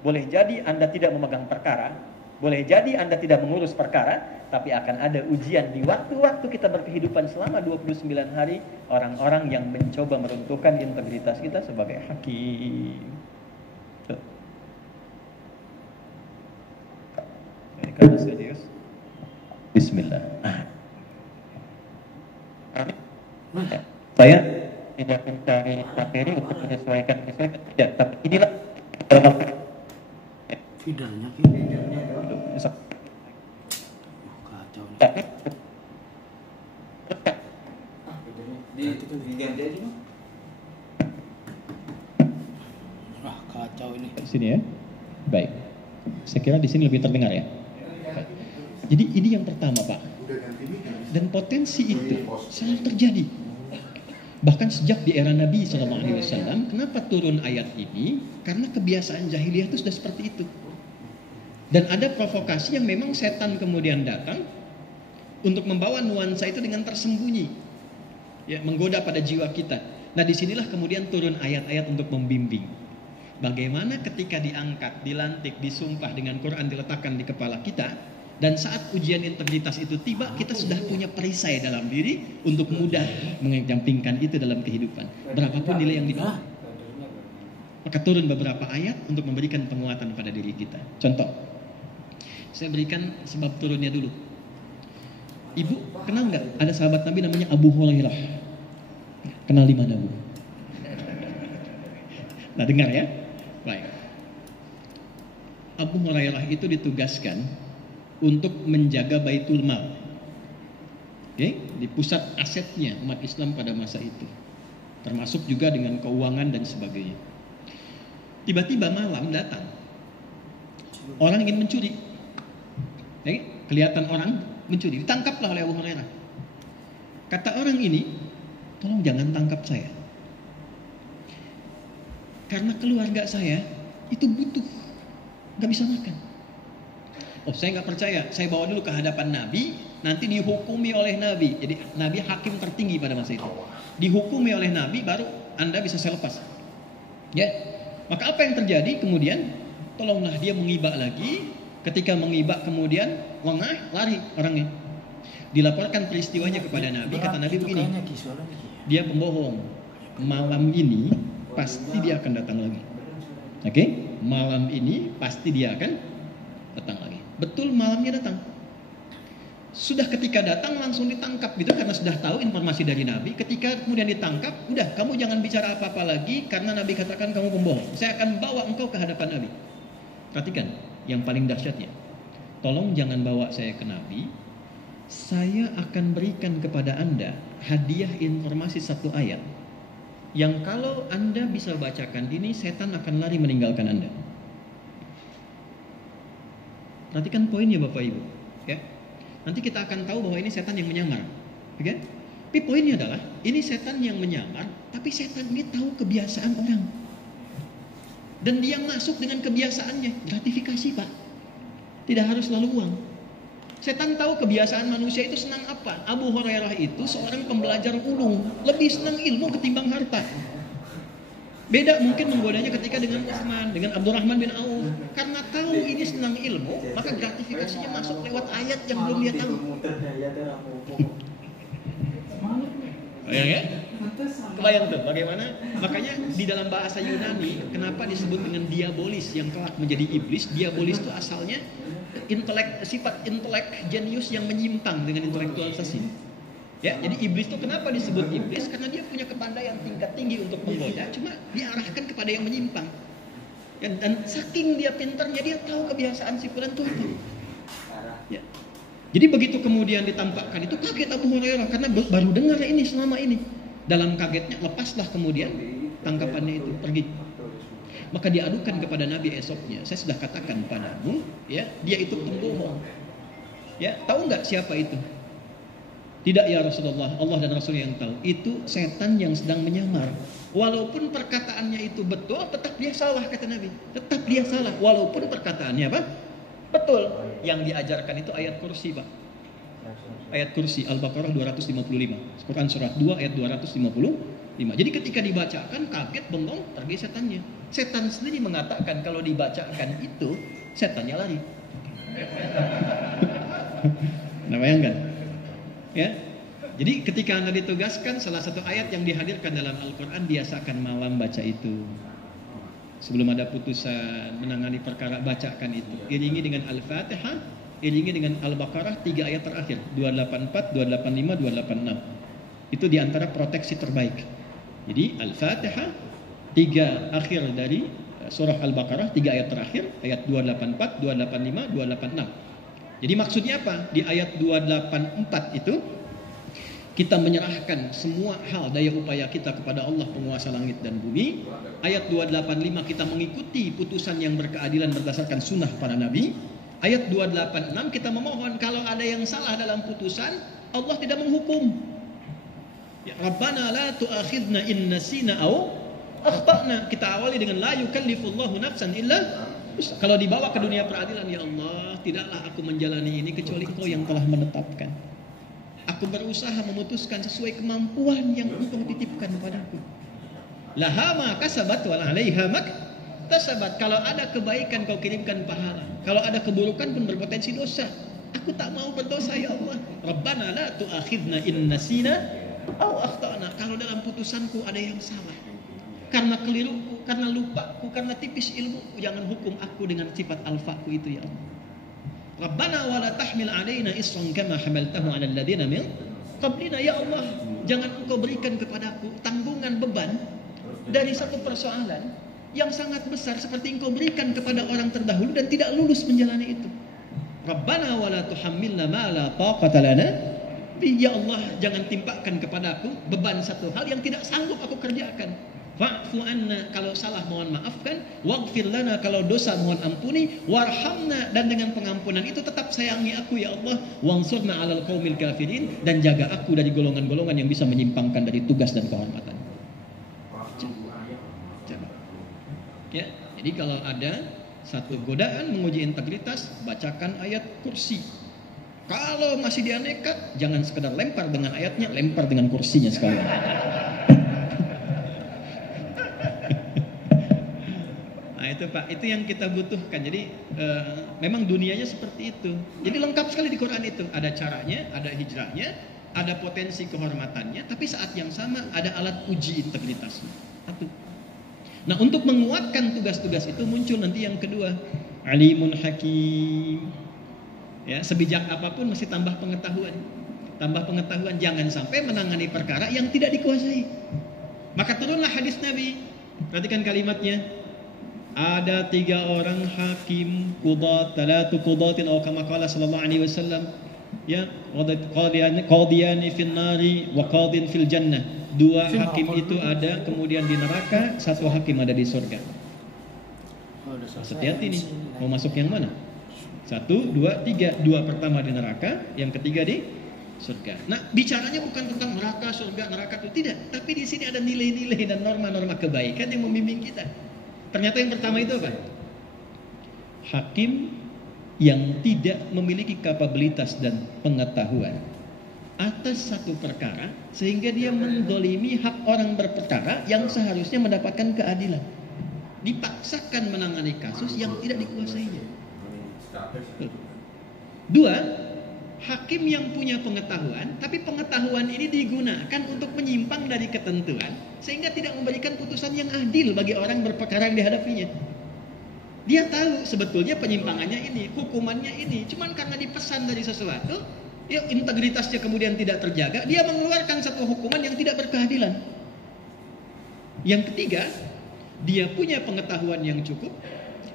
boleh jadi Anda tidak memegang perkara, boleh jadi Anda tidak mengurus perkara, tapi akan ada ujian di waktu-waktu kita berkehidupan selama 29 hari, orang-orang yang mencoba meruntuhkan integritas kita sebagai hakim. Tuh. Jadi karena serius, Bismillah. Saya tidak mencari materi untuk menyesuaikan tidak, tapi inilah feedernya kacau kacau ini. Di sini ya. Baik. Saya kira di sini lebih terdengar ya. Baik. Jadi ini yang pertama, Pak. Dan potensi itu selalu terjadi. Bahkan sejak di era Nabi SAW, kenapa turun ayat ini? Karena kebiasaan jahiliyah itu sudah seperti itu. Dan ada provokasi yang memang setan kemudian datang untuk membawa nuansa itu dengan tersembunyi, ya, menggoda pada jiwa kita. Nah, disinilah kemudian turun ayat-ayat untuk membimbing. Bagaimana ketika diangkat, dilantik, disumpah dengan Quran diletakkan di kepala kita, dan saat ujian integritas itu tiba, kita sudah punya perisai dalam diri untuk mudah mengejampingkan itu dalam kehidupan. Berapapun nilai yang dibawa. Maka turun beberapa ayat untuk memberikan penguatan pada diri kita. Contoh, saya berikan sebab turunnya dulu. Ibu kenal nggak? Ada sahabat Nabi namanya Abu Hurairah. Kenal di mana, Bu? Nah, dengar ya. Baik. Abu Hurairah itu ditugaskan untuk menjaga Baitul Mal. Oke, di pusat asetnya umat Islam pada masa itu. Termasuk juga dengan keuangan dan sebagainya. Tiba-tiba malam datang orang ingin mencuri. Kelihatan orang mencuri, ditangkaplah oleh Abu Hurairah. Kata orang ini, tolong jangan tangkap saya, karena keluarga saya itu butuh, nggak bisa makan. Oh, saya nggak percaya, saya bawa dulu ke hadapan Nabi, nanti dihukumi oleh Nabi. Jadi Nabi hakim tertinggi pada masa itu. Dihukumi oleh Nabi, baru Anda bisa saya lepas. Ya, maka apa yang terjadi kemudian? Tolonglah dia mengiba lagi. Ketika mengiba kemudian lengah, lari orangnya. Dilaporkan peristiwanya kepada Nabi. Kata Nabi begini, dia pembohong. Malam ini pasti dia akan datang lagi. Oke? Malam ini pasti dia akan datang lagi. Betul, malamnya datang. Sudah ketika datang langsung ditangkap gitu, karena sudah tahu informasi dari Nabi. Ketika kemudian ditangkap, udah kamu jangan bicara apa-apa lagi, karena Nabi katakan kamu pembohong. Saya akan bawa engkau ke hadapan Nabi. Perhatikan, yang paling dahsyatnya, tolong jangan bawa saya ke Nabi. Saya akan berikan kepada Anda hadiah informasi satu ayat, yang kalau Anda bisa bacakan ini, setan akan lari meninggalkan Anda. Perhatikan poinnya Bapak Ibu, ya. Nanti kita akan tahu bahwa ini setan yang menyamar, oke? Tapi poinnya adalah ini setan yang menyamar, tapi setan ini tahu kebiasaan orang, dan dia masuk dengan kebiasaannya. Gratifikasi, Pak, tidak harus selalu uang. Setan tahu kebiasaan manusia itu senang apa. Abu Hurairah itu seorang pembelajar ulung, lebih senang ilmu ketimbang harta. Beda mungkin menggodanya ketika dengan Utsman, dengan Abdurrahman bin Auf. Karena tahu ini senang ilmu, maka gratifikasinya masuk lewat ayat yang belum dia tahu. Ya? Kebayang tuh bagaimana? Makanya di dalam bahasa Yunani, kenapa disebut dengan diabolis yang kelak menjadi iblis? Diabolis itu asalnya sifat intelek jenius yang menyimpang dengan intelektualisasi. Ya, jadi iblis itu kenapa disebut iblis? Karena dia punya kepandaian tingkat tinggi untuk menggoda, cuma diarahkan kepada yang menyimpang. Dan saking dia pintarnya, dia tahu kebiasaan si fulan itu apa. Ya. Jadi begitu kemudian ditampakkan itu, kaget Abu Hurairah karena baru dengar ini selama ini. Dalam kagetnya lepaslah kemudian tangkapannya itu pergi. Maka diadukan kepada Nabi esoknya. Saya sudah katakan padamu, ya, dia itu pembohong. Ya, tahu nggak siapa itu? Tidak ya Rasulullah, Allah dan Rasul yang tahu. Itu setan yang sedang menyamar. Walaupun perkataannya itu betul, tetap dia salah, kata Nabi. Tetap dia salah, walaupun perkataannya apa? Betul. Yang diajarkan itu ayat kursi, Pak. Ayat kursi, Al-Baqarah 255. Quran surat 2 ayat 255. Jadi ketika dibacakan, kaget, bengong, pergi setannya. Setan sendiri mengatakan kalau dibacakan itu, setannya lari. Nah, bayangkan. Ya, jadi ketika Anda ditugaskan, salah satu ayat yang dihadirkan dalam Al-Quran, biasakan malam baca itu. Sebelum ada putusan menangani perkara, bacakan itu. Iringi dengan Al-Fatihah, iringi dengan Al-Baqarah 3 ayat terakhir, 284, 285, 286. Itu diantara proteksi terbaik. Jadi Al-Fatihah 3 akhir dari surah Al-Baqarah, 3 ayat terakhir, ayat 284, 285, 286. Jadi maksudnya apa? Di ayat 284 itu kita menyerahkan semua hal daya upaya kita kepada Allah penguasa langit dan bumi. Ayat 285 kita mengikuti putusan yang berkeadilan berdasarkan sunnah para nabi. Ayat 286 kita memohon kalau ada yang salah dalam putusan, Allah tidak menghukum. Ya Rabbana la tu'akhidna in nasina aw akhtana. Kita awali dengan la yukallifullahu nafsan illa. Kalau dibawa ke dunia peradilan, ya Allah, tidaklah aku menjalani ini kecuali Engkau yang telah menetapkan. Aku berusaha memutuskan sesuai kemampuan yang Engkau titipkan padaku. Laha ma kasabat wa 'alaiha mak tasabat. Kalau ada kebaikan kau kirimkan pahala. Kalau ada keburukan pun berpotensi dosa. Aku tak mau berdosa, ya Allah. Rabbana la tu'akhidna in nasina aw akhtana. Kalau dalam putusanku ada yang salah, karena keliruku, karena lupaku, karena tipis ilmuku, jangan hukum aku dengan sifat alfaku itu, ya Allah. Rabbana wa la tahmil 'alaina isran kama hamaltahu 'alal ladzina min qablina. Ya Allah, jangan Engkau berikan kepadaku tanggungan beban dari satu persoalan yang sangat besar seperti Engkau berikan kepada orang terdahulu dan tidak lulus menjalani itu. Rabbana wa la tuhammilna ma la taqata lana bi. Ya Allah, jangan timpakan kepadaku beban satu hal yang tidak sanggup aku kerjakan. Fa'fu anna, kalau salah mohon maafkan, waghfir lana, kalau dosa mohon ampuni, warhamna, dan dengan pengampunan itu tetap sayangi aku ya Allah, wansurna 'alal qaumil kafirin, dan jaga aku dari golongan-golongan yang bisa menyimpangkan dari tugas dan kehormatan. Coba. Ya, jadi kalau ada satu godaan menguji integritas, bacakan ayat kursi. Kalau masih dia nekat, jangan sekedar lempar dengan ayatnya, lempar dengan kursinya sekalian. Itu Pak, itu yang kita butuhkan. Jadi memang dunianya seperti itu. Jadi lengkap sekali di Quran itu. Ada caranya, ada hijrahnya, ada potensi kehormatannya, tapi saat yang sama ada alat uji integritasnya. Satu. Nah, untuk menguatkan tugas-tugas itu muncul nanti yang kedua, alimun hakim. Ya, sebijak apapun mesti tambah pengetahuan. Tambah pengetahuan, jangan sampai menangani perkara yang tidak dikuasai. Maka turunlah hadis Nabi. Perhatikan kalimatnya. Ada 3 orang hakim, qudat, talatu qudatin atau kama qala sallallahu alaihi wasallam, ya, qadiyani fil nari wa qadin fil jannah. 2 hakim itu ada kemudian di neraka, 1 hakim ada di surga. Hati-hati nih, mau masuk yang mana? 1, 2, 3. 2 pertama di neraka, yang ketiga di surga. Nah, bicaranya bukan tentang neraka, surga, neraka itu tidak, tapi di sini ada nilai-nilai dan norma-norma kebaikan yang membimbing kita. Ternyata yang pertama itu apa? Hakim yang tidak memiliki kapabilitas dan pengetahuan atas satu perkara sehingga dia mendolimi hak orang berperkara yang seharusnya mendapatkan keadilan. Dipaksakan menangani kasus yang tidak dikuasainya. 2, hakim yang punya pengetahuan, tapi pengetahuan ini digunakan untuk menyimpang dari ketentuan sehingga tidak memberikan putusan yang adil bagi orang berperkara yang dihadapinya. Dia tahu sebetulnya penyimpangannya ini, hukumannya ini, cuman karena dipesan dari sesuatu, ya integritasnya kemudian tidak terjaga, dia mengeluarkan satu hukuman yang tidak berkeadilan. Yang ketiga, dia punya pengetahuan yang cukup,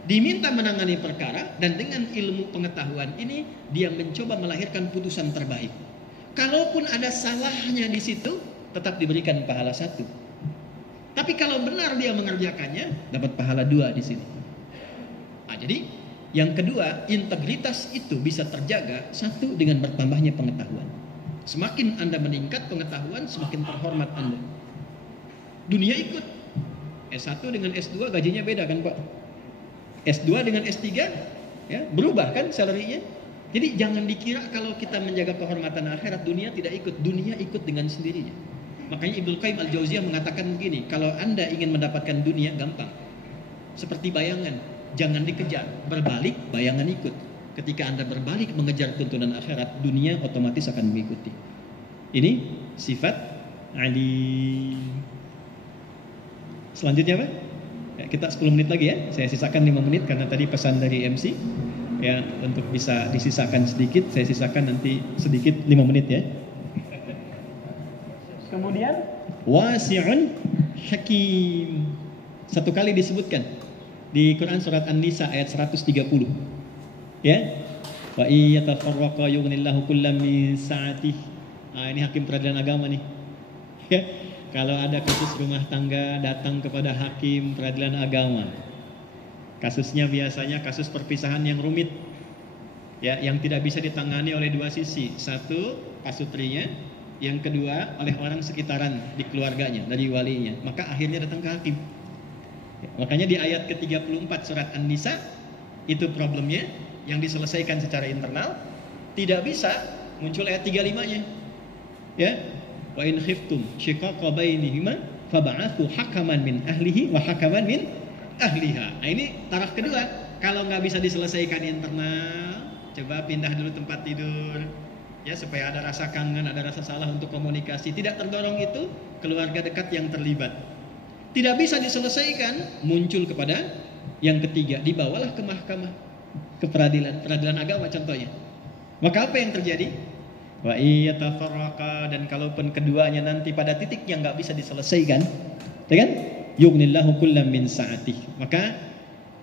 diminta menangani perkara, dan dengan ilmu pengetahuan ini dia mencoba melahirkan putusan terbaik. Kalaupun ada salahnya di situ, tetap diberikan pahala 1. Tapi kalau benar dia mengerjakannya, dapat pahala 2 di sini. Nah, jadi yang kedua, integritas itu bisa terjaga 1 dengan bertambahnya pengetahuan. Semakin Anda meningkat pengetahuan, semakin terhormat Anda. Dunia ikut. S1 dengan S2 gajinya beda kan Pak? S2 dengan S3 ya, berubah kan salary-nya. Jadi jangan dikira kalau kita menjaga kehormatan akhirat dunia tidak ikut. Dunia ikut dengan sendirinya. Makanya Ibnu Qayyim Al-Jauziyah mengatakan begini, kalau Anda ingin mendapatkan dunia gampang. Seperti bayangan, jangan dikejar, berbalik bayangan ikut. Ketika Anda berbalik mengejar tuntunan akhirat, dunia otomatis akan mengikuti. Ini sifat alim. Selanjutnya Pak? Ya, kita 10 menit lagi ya. Saya sisakan 5 menit karena tadi pesan dari MC. Ya, untuk bisa disisakan sedikit, saya sisakan nanti sedikit 5 menit ya. Kemudian wasi'un hakim. 1 kali disebutkan di Quran surat An-Nisa ayat 130. Ya. Wa iyatafarraqa yughnillahu kullam min sa'atih. Ah, ini hakim peradilan agama nih. Ya. Kalau ada kasus rumah tangga datang kepada hakim peradilan agama, kasusnya biasanya kasus perpisahan yang rumit, ya, yang tidak bisa ditangani oleh 2 sisi. 1, pasutrinya, yang kedua oleh orang sekitaran di keluarganya, dari walinya. Maka akhirnya datang ke hakim. Ya, makanya di ayat ke-34 surat An-Nisa itu problemnya yang diselesaikan secara internal, tidak bisa muncul ayat 35-nya. Ya. Wa in khiftum shiqaqa bainihima fab'athu hakaman min ahlihi wa hakaman min ahliha. Nah, ini taraf kedua. Kalau nggak bisa diselesaikan internal, coba pindah dulu tempat tidur. Ya, supaya ada rasa kangen, ada rasa salah untuk komunikasi. Tidak terdorong itu, keluarga dekat yang terlibat. Tidak bisa diselesaikan, muncul kepada yang ketiga, dibawalah ke mahkamah. peradilan agama contohnya. Maka apa yang terjadi? Wa iyatafarraqa, dan kalaupun keduanya nanti pada titik yang nggak bisa diselesaikan, ya kan? Yughnillahu kullam min sa'atih. Maka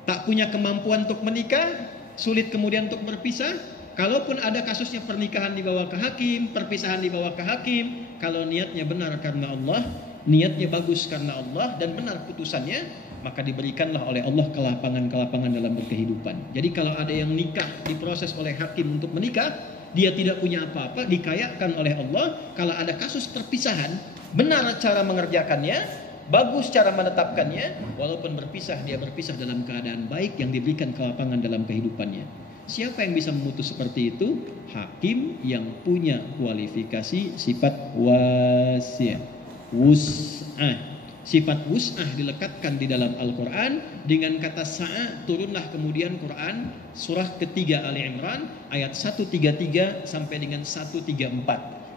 tak punya kemampuan untuk menikah, sulit kemudian untuk berpisah. Kalaupun ada kasusnya pernikahan dibawa ke hakim, perpisahan dibawa ke hakim, kalau niatnya benar karena Allah, niatnya bagus karena Allah dan benar putusannya, maka diberikanlah oleh Allah kelapangan-kelapangan dalam berkehidupan. Jadi kalau ada yang nikah diproses oleh hakim untuk menikah, dia tidak punya apa-apa, dikayakan oleh Allah. Kalau ada kasus perpisahan, benar cara mengerjakannya, bagus cara menetapkannya, walaupun berpisah, dia berpisah dalam keadaan baik yang diberikan kelapangan dalam kehidupannya. Siapa yang bisa memutus seperti itu? Hakim yang punya kualifikasi sifat wasi', wus'ah. Sifat wus'ah dilekatkan di dalam Al-Quran dengan kata sa'a. Turunlah kemudian Quran surah ketiga Ali Imran ayat 133 sampai dengan 134.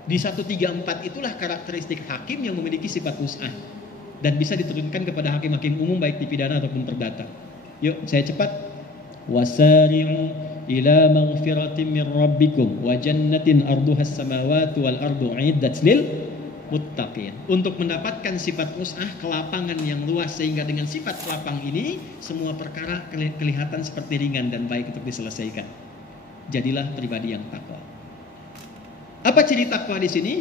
Di 134 itulah karakteristik hakim yang memiliki sifat wus'ah dan bisa diturunkan kepada hakim-hakim umum baik di pidana ataupun perdata. Yuk saya cepat. Wasari'u ila maghfiratin min rabbikum wa jannatin arduhas samawati wal ardu 'iddat lil muttaqin. Untuk mendapatkan sifat wus'ah, kelapangan yang luas, sehingga dengan sifat lapang ini semua perkara kelihatan seperti ringan dan baik untuk diselesaikan. Jadilah pribadi yang takwa. Apa ciri takwa di sini?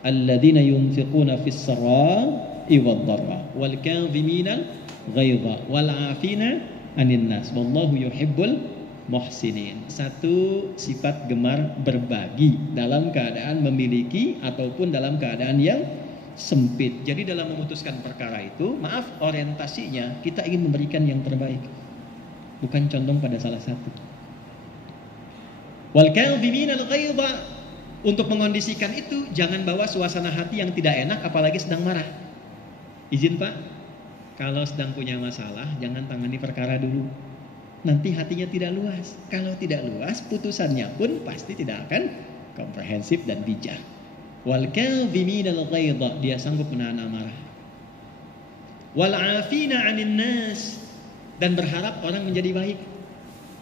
Alladzina yunfiquna fis sarai wad dharra wal kadhimina ghaidha wal 'afina 'anil nas wallahu yuhibbul muhsinin. Satu, sifat gemar berbagi dalam keadaan memiliki ataupun dalam keadaan yang sempit. Jadi dalam memutuskan perkara itu, maaf, orientasinya kita ingin memberikan yang terbaik, bukan condong pada salah satu. Wal kadhimina al-ghaidha, untuk mengondisikan itu jangan bawa suasana hati yang tidak enak apalagi sedang marah. Izin Pak, kalau sedang punya masalah jangan tangani perkara dulu, nanti hatinya tidak luas. Kalau tidak luas, putusannya pun pasti tidak akan komprehensif dan bijak. Wal kadhimina al-ghaidha, dia sanggup menahan amarah. Wal 'afina 'anil nas, dan berharap orang menjadi baik.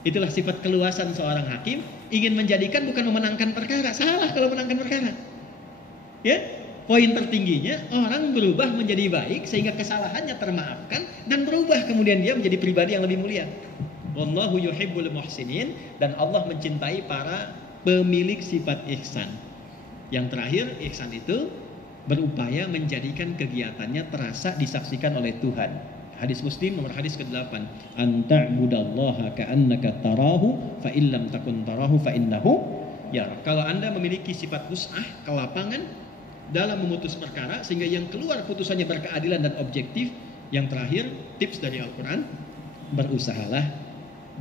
Itulah sifat keluasan seorang hakim, ingin menjadikan bukan memenangkan perkara. Salah kalau menangkan perkara. Ya, poin tertingginya orang berubah menjadi baik sehingga kesalahannya termaafkan dan berubah kemudian dia menjadi pribadi yang lebih mulia. Wallahu yuhibbul muhsinin, dan Allah mencintai para pemilik sifat ihsan. Yang terakhir, ihsan itu berupaya menjadikan kegiatannya terasa disaksikan oleh Tuhan. Hadis Muslim nomor hadis ke-8. Anta'budallaha ka'annaka tarahu fa illam takun tarahu fa innahu yara. Kalau Anda memiliki sifat wus'ah, kelapangan dalam memutus perkara sehingga yang keluar putusannya berkeadilan dan objektif. Yang terakhir, tips dari Al-Quran, berusahalah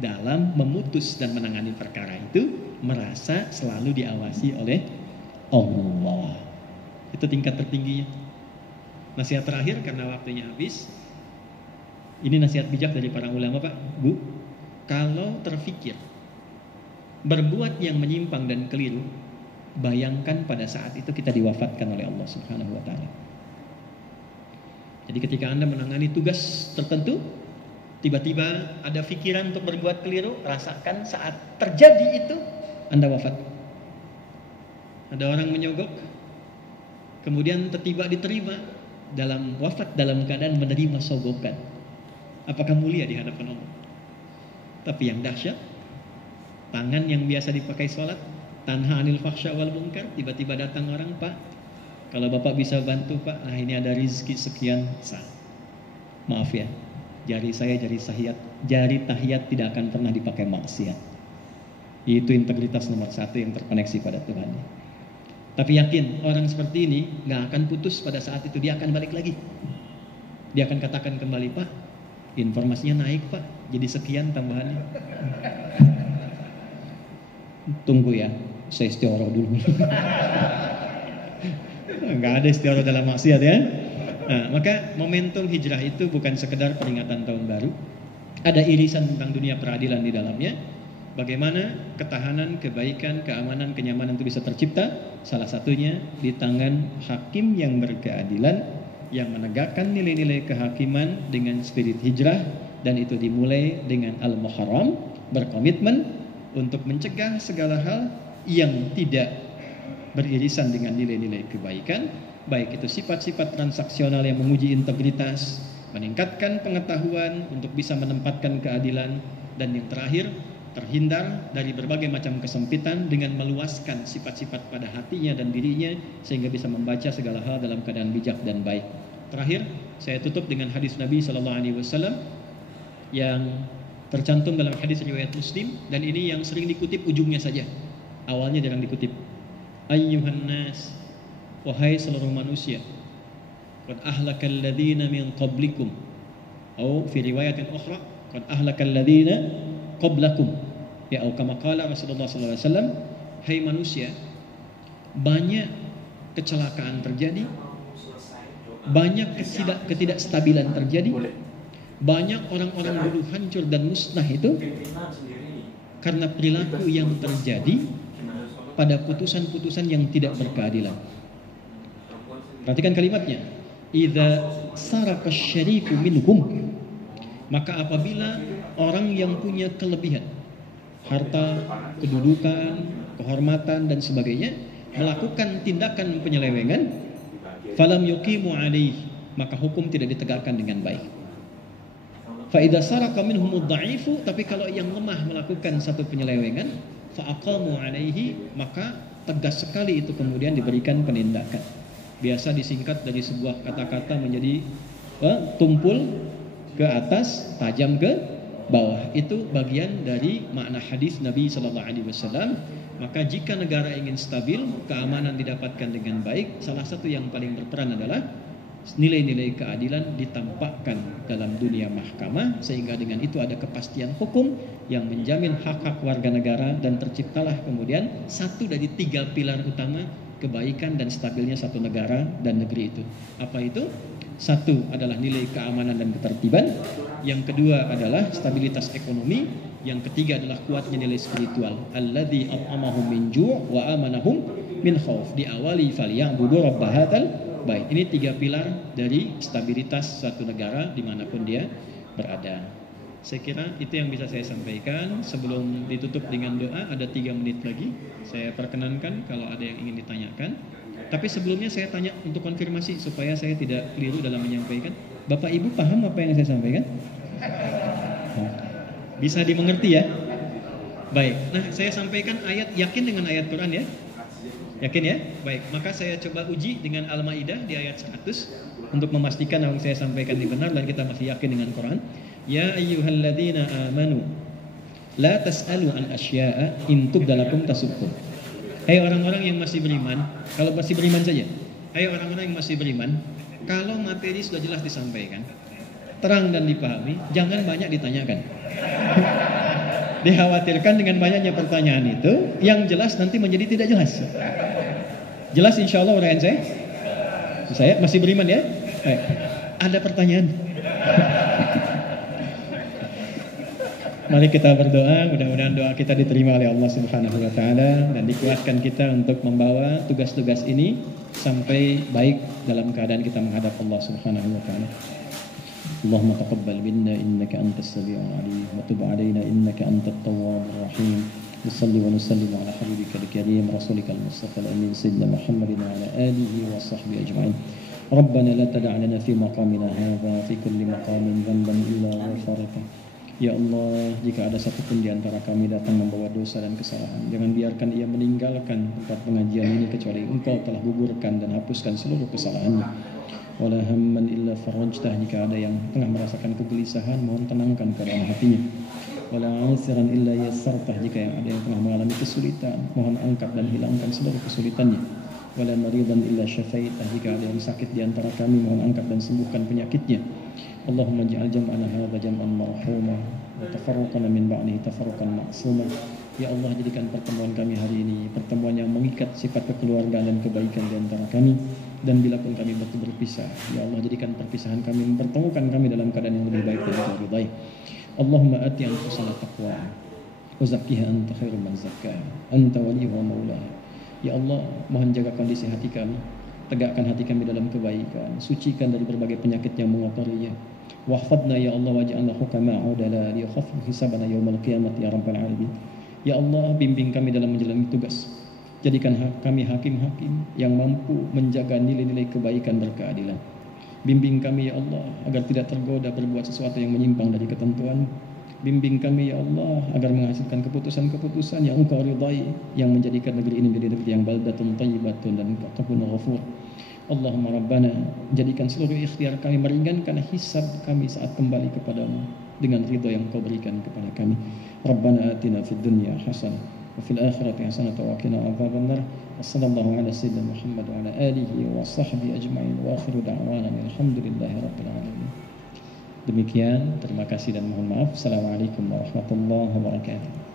dalam memutus dan menangani perkara itu merasa selalu diawasi oleh Allah. Itu tingkat tertingginya. Nasihat terakhir karena waktunya habis. Ini nasihat bijak dari para ulama Pak, Bu. Kalau terfikir berbuat yang menyimpang dan keliru, bayangkan pada saat itu kita diwafatkan oleh Allah Subhanahu wa taala. Jadi ketika Anda menangani tugas tertentu, tiba-tiba ada pikiran untuk berbuat keliru, rasakan saat terjadi itu Anda wafat. Ada orang menyogok, kemudian tiba diterima dalam wafat dalam keadaan menerima sogokan. Apakah mulia di hadapan Allah? Tapi yang dahsyat, tangan yang biasa dipakai sholat, tanha anil fahsya wal munkar, tiba-tiba datang orang, Pak, kalau Bapak bisa bantu Pak, nah ini ada rizki sekian, maaf ya, jari saya jari tahiyat tidak akan pernah dipakai maksiat. Itu integritas nomor 1 yang terkoneksi pada Tuhan. Tapi yakin orang seperti ini gak akan putus pada saat itu, dia akan balik lagi. Dia akan katakan kembali, Pak, informasinya naik Pak, jadi sekian tambahannya. Tunggu ya, saya istighfar dulu. Gak ada istighfar dalam maksiat ya. Nah, maka momentum hijrah itu bukan sekedar peringatan tahun baru. Ada irisan tentang dunia peradilan di dalamnya. Bagaimana ketahanan, kebaikan, keamanan, kenyamanan itu bisa tercipta. Salah satunya di tangan hakim yang berkeadilan, yang menegakkan nilai-nilai kehakiman dengan spirit hijrah, dan itu dimulai dengan al-muharram, berkomitmen untuk mencegah segala hal yang tidak beririsan dengan nilai-nilai kebaikan, baik itu sifat-sifat transaksional yang menguji integritas, meningkatkan pengetahuan untuk bisa menempatkan keadilan, dan yang terakhir terhindar dari berbagai macam kesempitan dengan meluaskan sifat-sifat pada hatinya dan dirinya sehingga bisa membaca segala hal dalam keadaan bijak dan baik. Terakhir, saya tutup dengan hadis Nabi SAW yang tercantum dalam hadis riwayat Muslim, dan ini yang sering dikutip ujungnya saja, awalnya jarang dikutip. Ayyuhan nas, wahai seluruh manusia, qad ahlakal ladzina min qablikum, atau fi riwayatin ukhra qad ahlakal ladzina qablakum. Ya, atau kama qala Rasulullah SAW, hai manusia, banyak kecelakaan terjadi, banyak ketidakstabilan terjadi, banyak orang-orang dulu hancur dan musnah itu karena perilaku yang terjadi pada putusan-putusan yang tidak berkeadilan. Perhatikan kalimatnya, idza saraka syariku minhum, maka apabila orang yang punya kelebihan harta, kedudukan, kehormatan dan sebagainya melakukan tindakan penyelewengan, falam yuqimu alaihi, maka hukum tidak ditegakkan dengan baik. Fa idza saraka minhumud dha'ifu, tapi kalau yang lemah melakukan satu penyelewengan, fa aqamu alaihi, maka tegas sekali itu kemudian diberikan penindakan. Biasa disingkat dari sebuah kata-kata menjadi tumpul ke atas, tajam ke bawah. Itu bagian dari makna hadis Nabi SAW. Maka jika negara ingin stabil, keamanan didapatkan dengan baik, salah satu yang paling berperan adalah nilai-nilai keadilan ditampakkan dalam dunia mahkamah, sehingga dengan itu ada kepastian hukum yang menjamin hak-hak warga negara, dan terciptalah kemudian satu dari 3 pilar utama kebaikan dan stabilnya satu negara dan negeri itu. Apa itu? Satu adalah nilai keamanan dan ketertiban, yang kedua adalah stabilitas ekonomi, yang ketiga adalah kuatnya nilai spiritual. Alladzi at'amahum min ju' wa amanahum min khauf. Diawali falyabudu rabb hadzal bait. Ini 3 pilar dari stabilitas satu negara dimanapun dia berada. Saya kira itu yang bisa saya sampaikan. Sebelum ditutup dengan doa, ada 3 menit lagi. Saya perkenankan kalau ada yang ingin ditanyakan. Tapi sebelumnya saya tanya untuk konfirmasi supaya saya tidak keliru dalam menyampaikan. Bapak Ibu paham apa yang saya sampaikan? Bisa dimengerti ya? Baik. Nah, saya sampaikan ayat, yakin dengan ayat Quran ya? Yakin ya? Baik. Maka saya coba uji dengan Al-Maidah di ayat 100 untuk memastikan apa yang saya sampaikan ini benar dan kita masih yakin dengan Quran. Ya ayyuhalladzina amanu la tas'alu an asya'a in tubdalakum tasubkum. Hai orang-orang yang masih beriman, kalau masih beriman saja. Hai orang-orang yang masih beriman, kalau materi sudah jelas disampaikan, terang dan dipahami, jangan banyak ditanyakan. Dikhawatirkan dengan banyaknya pertanyaan itu, yang jelas nanti menjadi tidak jelas. Jelas insya Allah uraian saya? Saya masih beriman ya? Baik. Ada pertanyaan? Mari kita berdoa, mudah-mudahan doa kita diterima oleh Allah Subhanahu wa taala dan dikuatkan kita untuk membawa tugas-tugas ini sampai baik dalam keadaan kita menghadap Allah Subhanahu wa taala. Allahumma taqabbal minna innaka antas samiul alim wa tub alaina innaka antat tawwabur rahim. Wassalli wa nusallim ala habibikal karim rasulikal mustafal amin sayyidina Muhammadin wa ala alihi wa sahbihi ajma'in. Rabbana la tad'a lana fi maqamina hadha fi kulli maqamin dhanban illa ghafarta. Ya Allah, jika ada satupun di antara kami datang membawa dosa dan kesalahan, jangan biarkan ia meninggalkan tempat pengajian ini kecuali Engkau telah gugurkan dan hapuskan seluruh kesalahannya. Wala hamman illa farajtah, jika ada yang tengah merasakan kegelisahan, mohon tenangkan keadaan hatinya. Wala asiran illa yassartah, jika yang ada yang tengah mengalami kesulitan, mohon angkat dan hilangkan seluruh kesulitannya. Wala maridan illa syafaitah, jika ada yang sakit di antara kami, mohon angkat dan sembuhkan penyakitnya. Allahumma ja'al jam'ana hadha jam'an marhuma wa tafarruqana min ba'dihi tafarruqan ma'suma. Ya Allah, jadikan pertemuan kami hari ini pertemuan yang mengikat sifat kekeluargaan dan kebaikan di antara kami, dan bila pun kami berpisah, ya Allah, jadikan perpisahan kami mempertemukan kami dalam keadaan yang lebih baik dan lebih baik. Allahumma ati anfusana taqwa wa zakkiha anta khairul man zakkaha anta waliyuha wa maulaha. Ya Allah, mohon jaga kondisi hati kami, tegakkan hati kami dalam kebaikan, sucikan dari berbagai penyakit yang mengotorinya. Wahfadna ya Allah waj'alna hukama udala liyakhaffif hisabana yaumal qiyamah ya rabbal alamin. Ya Allah, bimbing kami dalam menjalani tugas. Jadikan kami hakim-hakim yang mampu menjaga nilai-nilai kebaikan berkeadilan. Bimbing kami ya Allah agar tidak tergoda berbuat sesuatu yang menyimpang dari ketentuan. Bimbing kami ya Allah agar menghasilkan keputusan-keputusan yang Engkau ridai, yang menjadikan negeri ini menjadi negeri yang baldatun thayyibatun dan Rabbun ghafur. Allahumma Rabbana, jadikan seluruh ikhtiar kami meringankan hisab kami saat kembali kepadamu dengan ridha yang Kau berikan kepada kami. Rabbana atina fid dunya hasanah wa fil akhirati hasanah wa qina adzabannar. Wassallallahu ala sayyidina Muhammad wa ala alihi wa sahbihi ajma'in wa akhiru da'wana alhamdulillahi rabbil alamin. Demikian, terima kasih dan mohon maaf. Assalamualaikum warahmatullahi wabarakatuh.